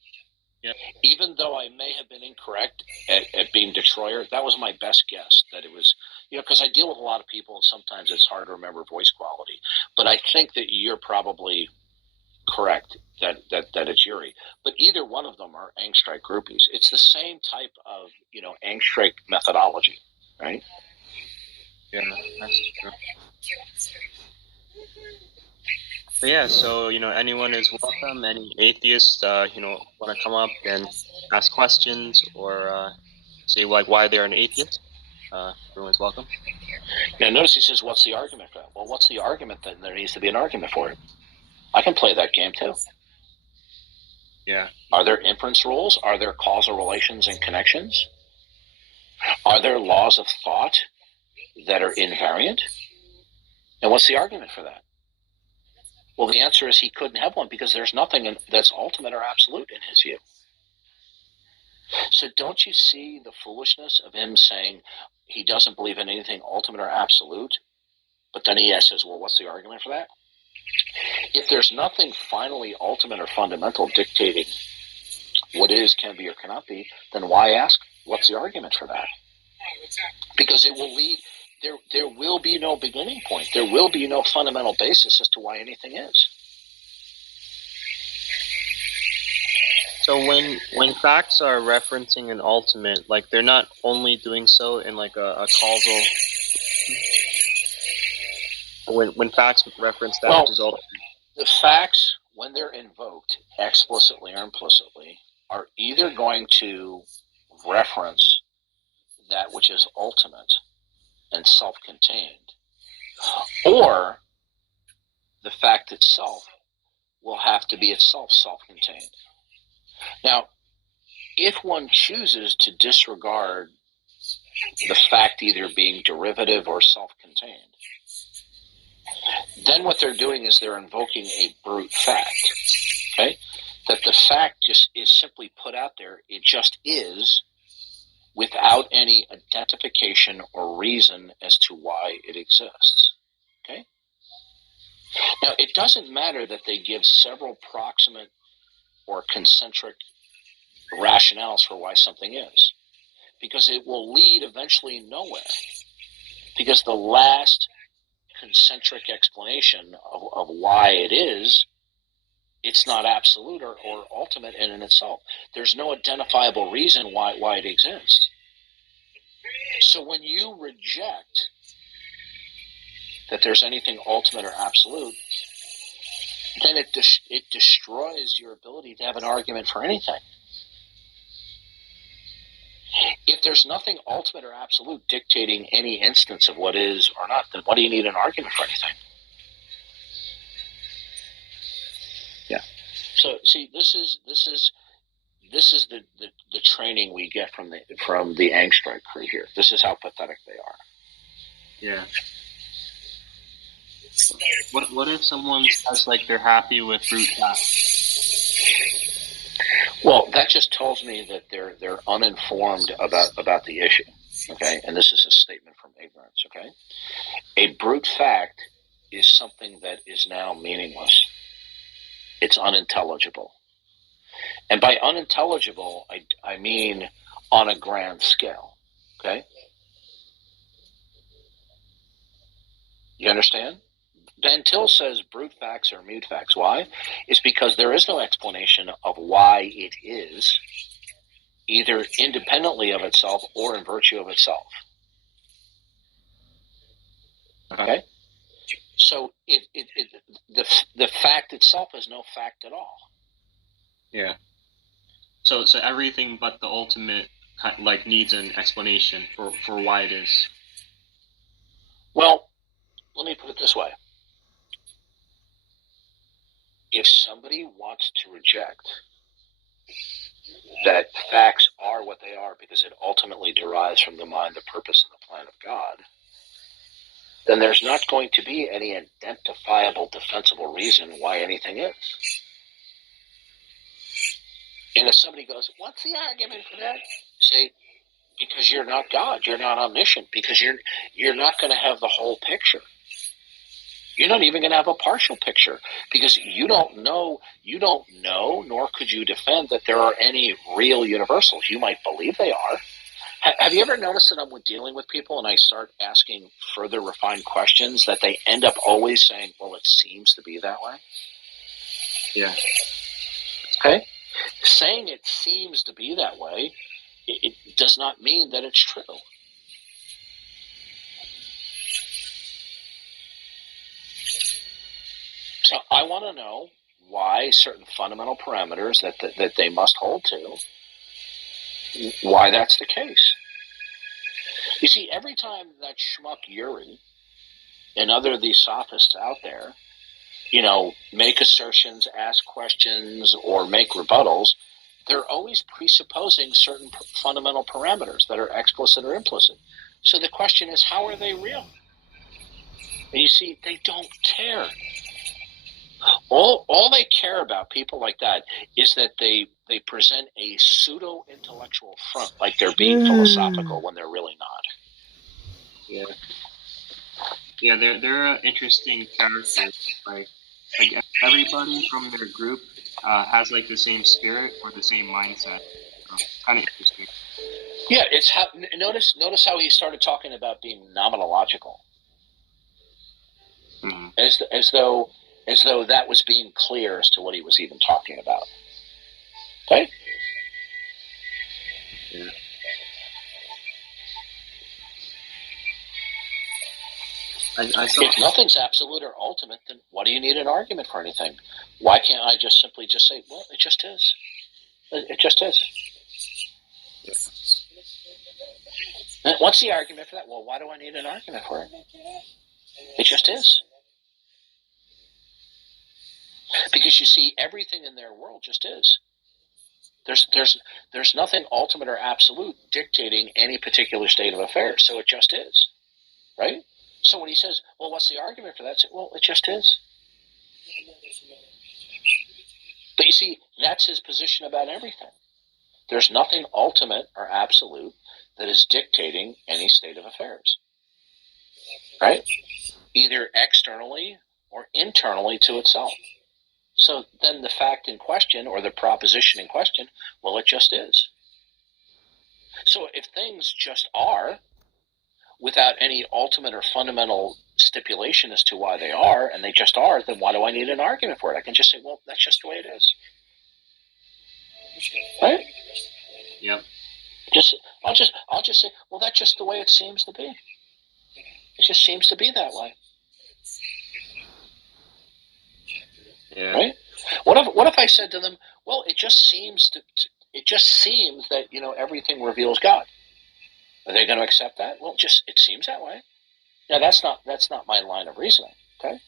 Yeah. Even though I may have been incorrect at being Detroiter, that was my best guess. That it was, because I deal with a lot of people, and sometimes it's hard to remember voice quality. But I think that you're probably correct that it's Yuri. But either one of them are Angstrike groupies. It's the same type of Angstrike methodology, right? Yeah, that's true. But yeah, so anyone is welcome. Any atheists, want to come up and ask questions or say why they're an atheist, everyone's welcome. Now notice he says, "What's the argument for that?" Well, what's the argument? Then there needs to be an argument for it. I can play that game too. Yeah. Are there inference rules? Are there causal relations and connections? Are there laws of thought that are invariant? And what's the argument for that? Well, the answer is he couldn't have one because there's nothing that's ultimate or absolute in his view. So don't you see the foolishness of him saying he doesn't believe in anything ultimate or absolute? But then he says, well, what's the argument for that? If there's nothing finally ultimate or fundamental dictating what is, can be, or cannot be, then why ask, what's the argument for that? Because it will lead... There will be no beginning point. There will be no fundamental basis as to why anything is. So when facts are referencing an ultimate, they're not only doing so in a causal. When facts reference that, which is ultimate. The facts, when they're invoked explicitly or implicitly, are either going to reference that which is ultimate and self-contained, or the fact itself will have to be itself self-contained. Now, if one chooses to disregard the fact either being derivative or self-contained, then what they're doing is they're invoking a brute fact, okay? That the fact just is simply put out there, it just is, without any identification or reason as to why it exists. Okay? Now, it doesn't matter that they give several proximate or concentric rationales for why something is, because it will lead eventually nowhere. Because the last concentric explanation of why it is, it's not absolute or ultimate in itself. There's no identifiable reason why it exists. So when you reject that there's anything ultimate or absolute, then it destroys your ability to have an argument for anything. If there's nothing ultimate or absolute dictating any instance of what is or not, then what do you need an argument for anything? Yeah. So see, this is the training we get from the Angstreich crew here. This is how pathetic they are. Yeah. What if someone says like they're happy with brute facts? Well, that just tells me that they're uninformed about the issue. Okay, and this is a statement from ignorance. Okay, a brute fact is something that is now meaningless. It's unintelligible, and by unintelligible, I mean on a grand scale. Okay, you understand? Van Til says brute facts are mute facts. Why? It's because there is no explanation of why it is, either independently of itself or in virtue of itself. Okay? So the fact itself is no fact at all. Yeah. So everything but the ultimate like needs an explanation for why it is. Well, let me put it this way. If somebody wants to reject that facts are what they are because it ultimately derives from the mind, the purpose, and the plan of God, then there's not going to be any identifiable, defensible reason why anything is. And if somebody goes, what's the argument for that? Say, because you're not God, you're not omniscient, because you're not going to have the whole picture. You're not even going to have a partial picture because you don't know, nor could you defend that there are any real universals. You might believe they are. Have you ever noticed that I'm dealing with people and I start asking further refined questions that they end up always saying, well, it seems to be that way? Yeah. Okay? Saying it seems to be that way, it does not mean that it's true. So I want to know why certain fundamental parameters that they must hold to, why that's the case. You see, every time that schmuck Yuri and other of these sophists out there, make assertions, ask questions, or make rebuttals, they're always presupposing certain fundamental parameters that are explicit or implicit. So the question is, how are they real? And you see, they don't care. All they care about, people like that, is that they present a pseudo-intellectual front, like they're being philosophical when they're really not. Yeah. Yeah, they're an interesting character. Like everybody from their group has like the same spirit or the same mindset. Kind of interesting. Yeah, it's how notice how he started talking about being nomenological, as though that was being clear as to what he was even talking about. Okay. Yeah. If nothing's absolute or ultimate, then what do you need an argument for anything? Why can't I just simply just say, well, it just is. It just is. Yeah. What's the argument for that? Well, why do I need an argument for it? It just is. Because you see, everything in their world just is. There's nothing ultimate or absolute dictating any particular state of affairs, so it just is. Right? So when he says, well, what's the argument for that? Say, well, it just is. But you see, that's his position about everything. There's nothing ultimate or absolute that is dictating any state of affairs. Right? Either externally or internally to itself. So then the fact in question, or the proposition in question, well, it just is. So if things just are, without any ultimate or fundamental stipulation as to why they are, and they just are, then why do I need an argument for it? I can just say, well, that's just the way it is. Right? Yep. I'll just say, well, that's just the way it seems to be. It just seems to be that way. Yeah. Right? What if I said to them, well, it just seems that everything reveals God. Are they going to accept that? Well, just it seems that way. Now that's not my line of reasoning. Okay,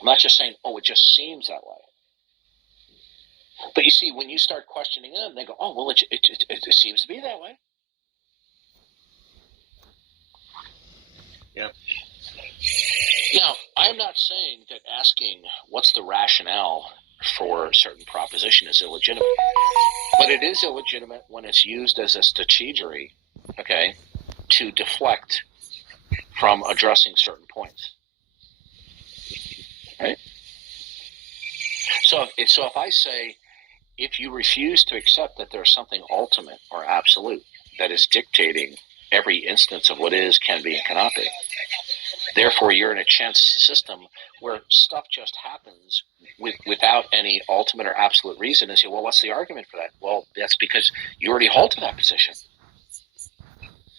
I'm not just saying, oh, it just seems that way. But you see, when you start questioning them, they go, oh, well, it seems to be that way. Yeah. Now, I'm not saying that asking what's the rationale for a certain proposition is illegitimate, but it is illegitimate when it's used as a strategery, okay, to deflect from addressing certain points. Right? So if I say, if you refuse to accept that there's something ultimate or absolute that is dictating every instance of what is, can be, and cannot be, therefore you're in a chance system where stuff just happens without any ultimate or absolute reason. And say, well, what's the argument for that? Well, that's because you already hold to that position.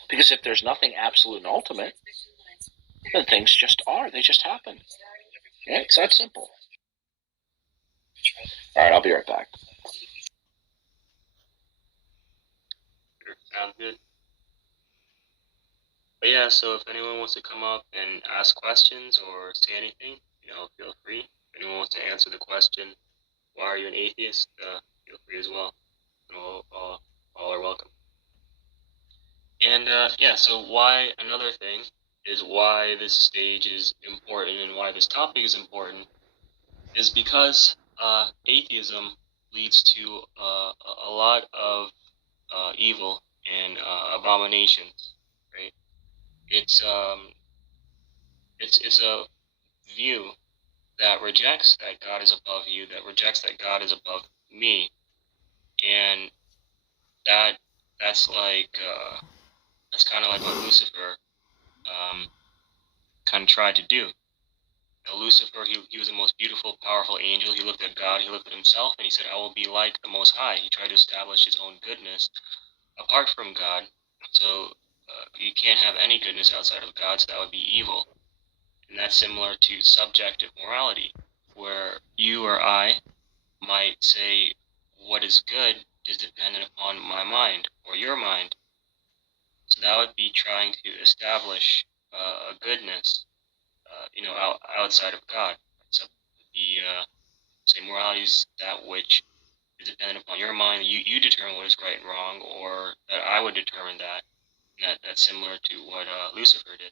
Because if there's nothing absolute and ultimate, then things just are. They just happen. Yeah, it's that simple. All right, I'll be right back. Sure, sounds good. But yeah, so if anyone wants to come up and ask questions or say anything, feel free. If anyone wants to answer the question, why are you an atheist? Feel free as well. And all are welcome. And yeah, so another thing is why this stage is important and why this topic is important is because atheism leads to a lot of evil and abominations, right? It's a view that rejects that God is above you, that rejects that God is above me, and that's kind of like what Lucifer kind of tried to do. Lucifer, he was the most beautiful, powerful angel. He looked at God, he looked at himself, and he said, I will be like the Most High. He tried to establish his own goodness apart from God. So you can't have any goodness outside of God, so that would be evil. And that's similar to subjective morality, where you or I might say what is good is dependent upon my mind or your mind. So that would be trying to establish a goodness, outside of God. So say morality is that which is dependent upon your mind. You determine what is right and wrong, or that I would determine that. That's similar to what Lucifer did.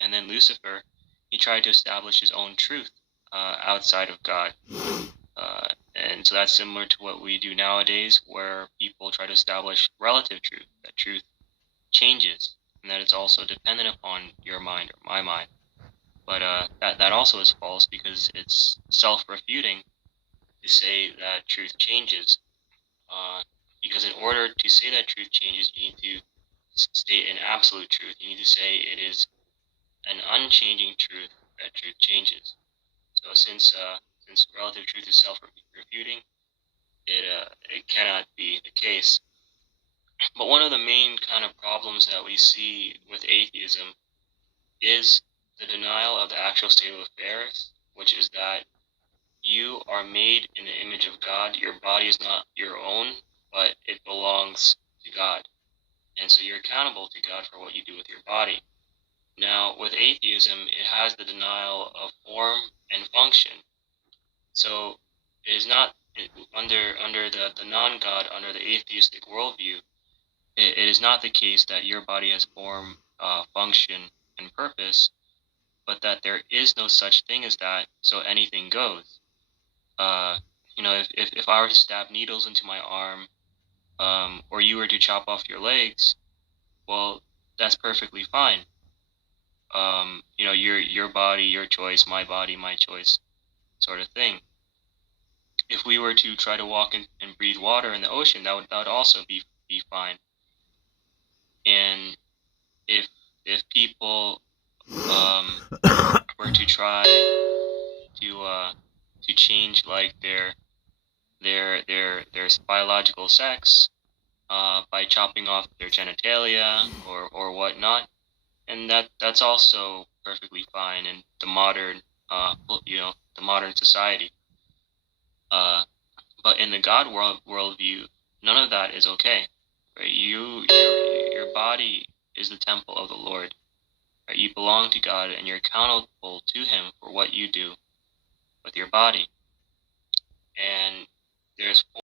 And then Lucifer, he tried to establish his own truth outside of God. And so that's similar to what we do nowadays, where people try to establish relative truth, that truth changes, and that it's also dependent upon your mind or my mind. But that also is false, because it's self-refuting to say that truth changes. Because in order to say that truth changes, you need to state an absolute truth. You need to say it is an unchanging truth that truth changes. So since relative truth is self-refuting, it cannot be the case. But one of the main kind of problems that we see with atheism is the denial of the actual state of affairs, which is that you are made in the image of God. Your body is not your own, but it belongs to God. And so you're accountable to God for what you do with your body. Now, with atheism, it has the denial of form and function. So it is not under the non-God, under the atheistic worldview, it is not the case that your body has form, function, and purpose, but that there is no such thing as that, so anything goes. If I were to stab needles into my arm, or you were to chop off your legs, well, that's perfectly fine. Your body, your choice, my body, my choice, sort of thing. If we were to try to walk and breathe water in the ocean, that would also be fine. And if people were to try to change like their biological sex by chopping off their genitalia or whatnot, and that's also perfectly fine in the modern the modern society. But in the God worldview, none of that is okay. Right? Your body is the temple of the Lord. Right? You belong to God, and you're accountable to Him for what you do with your body. And there's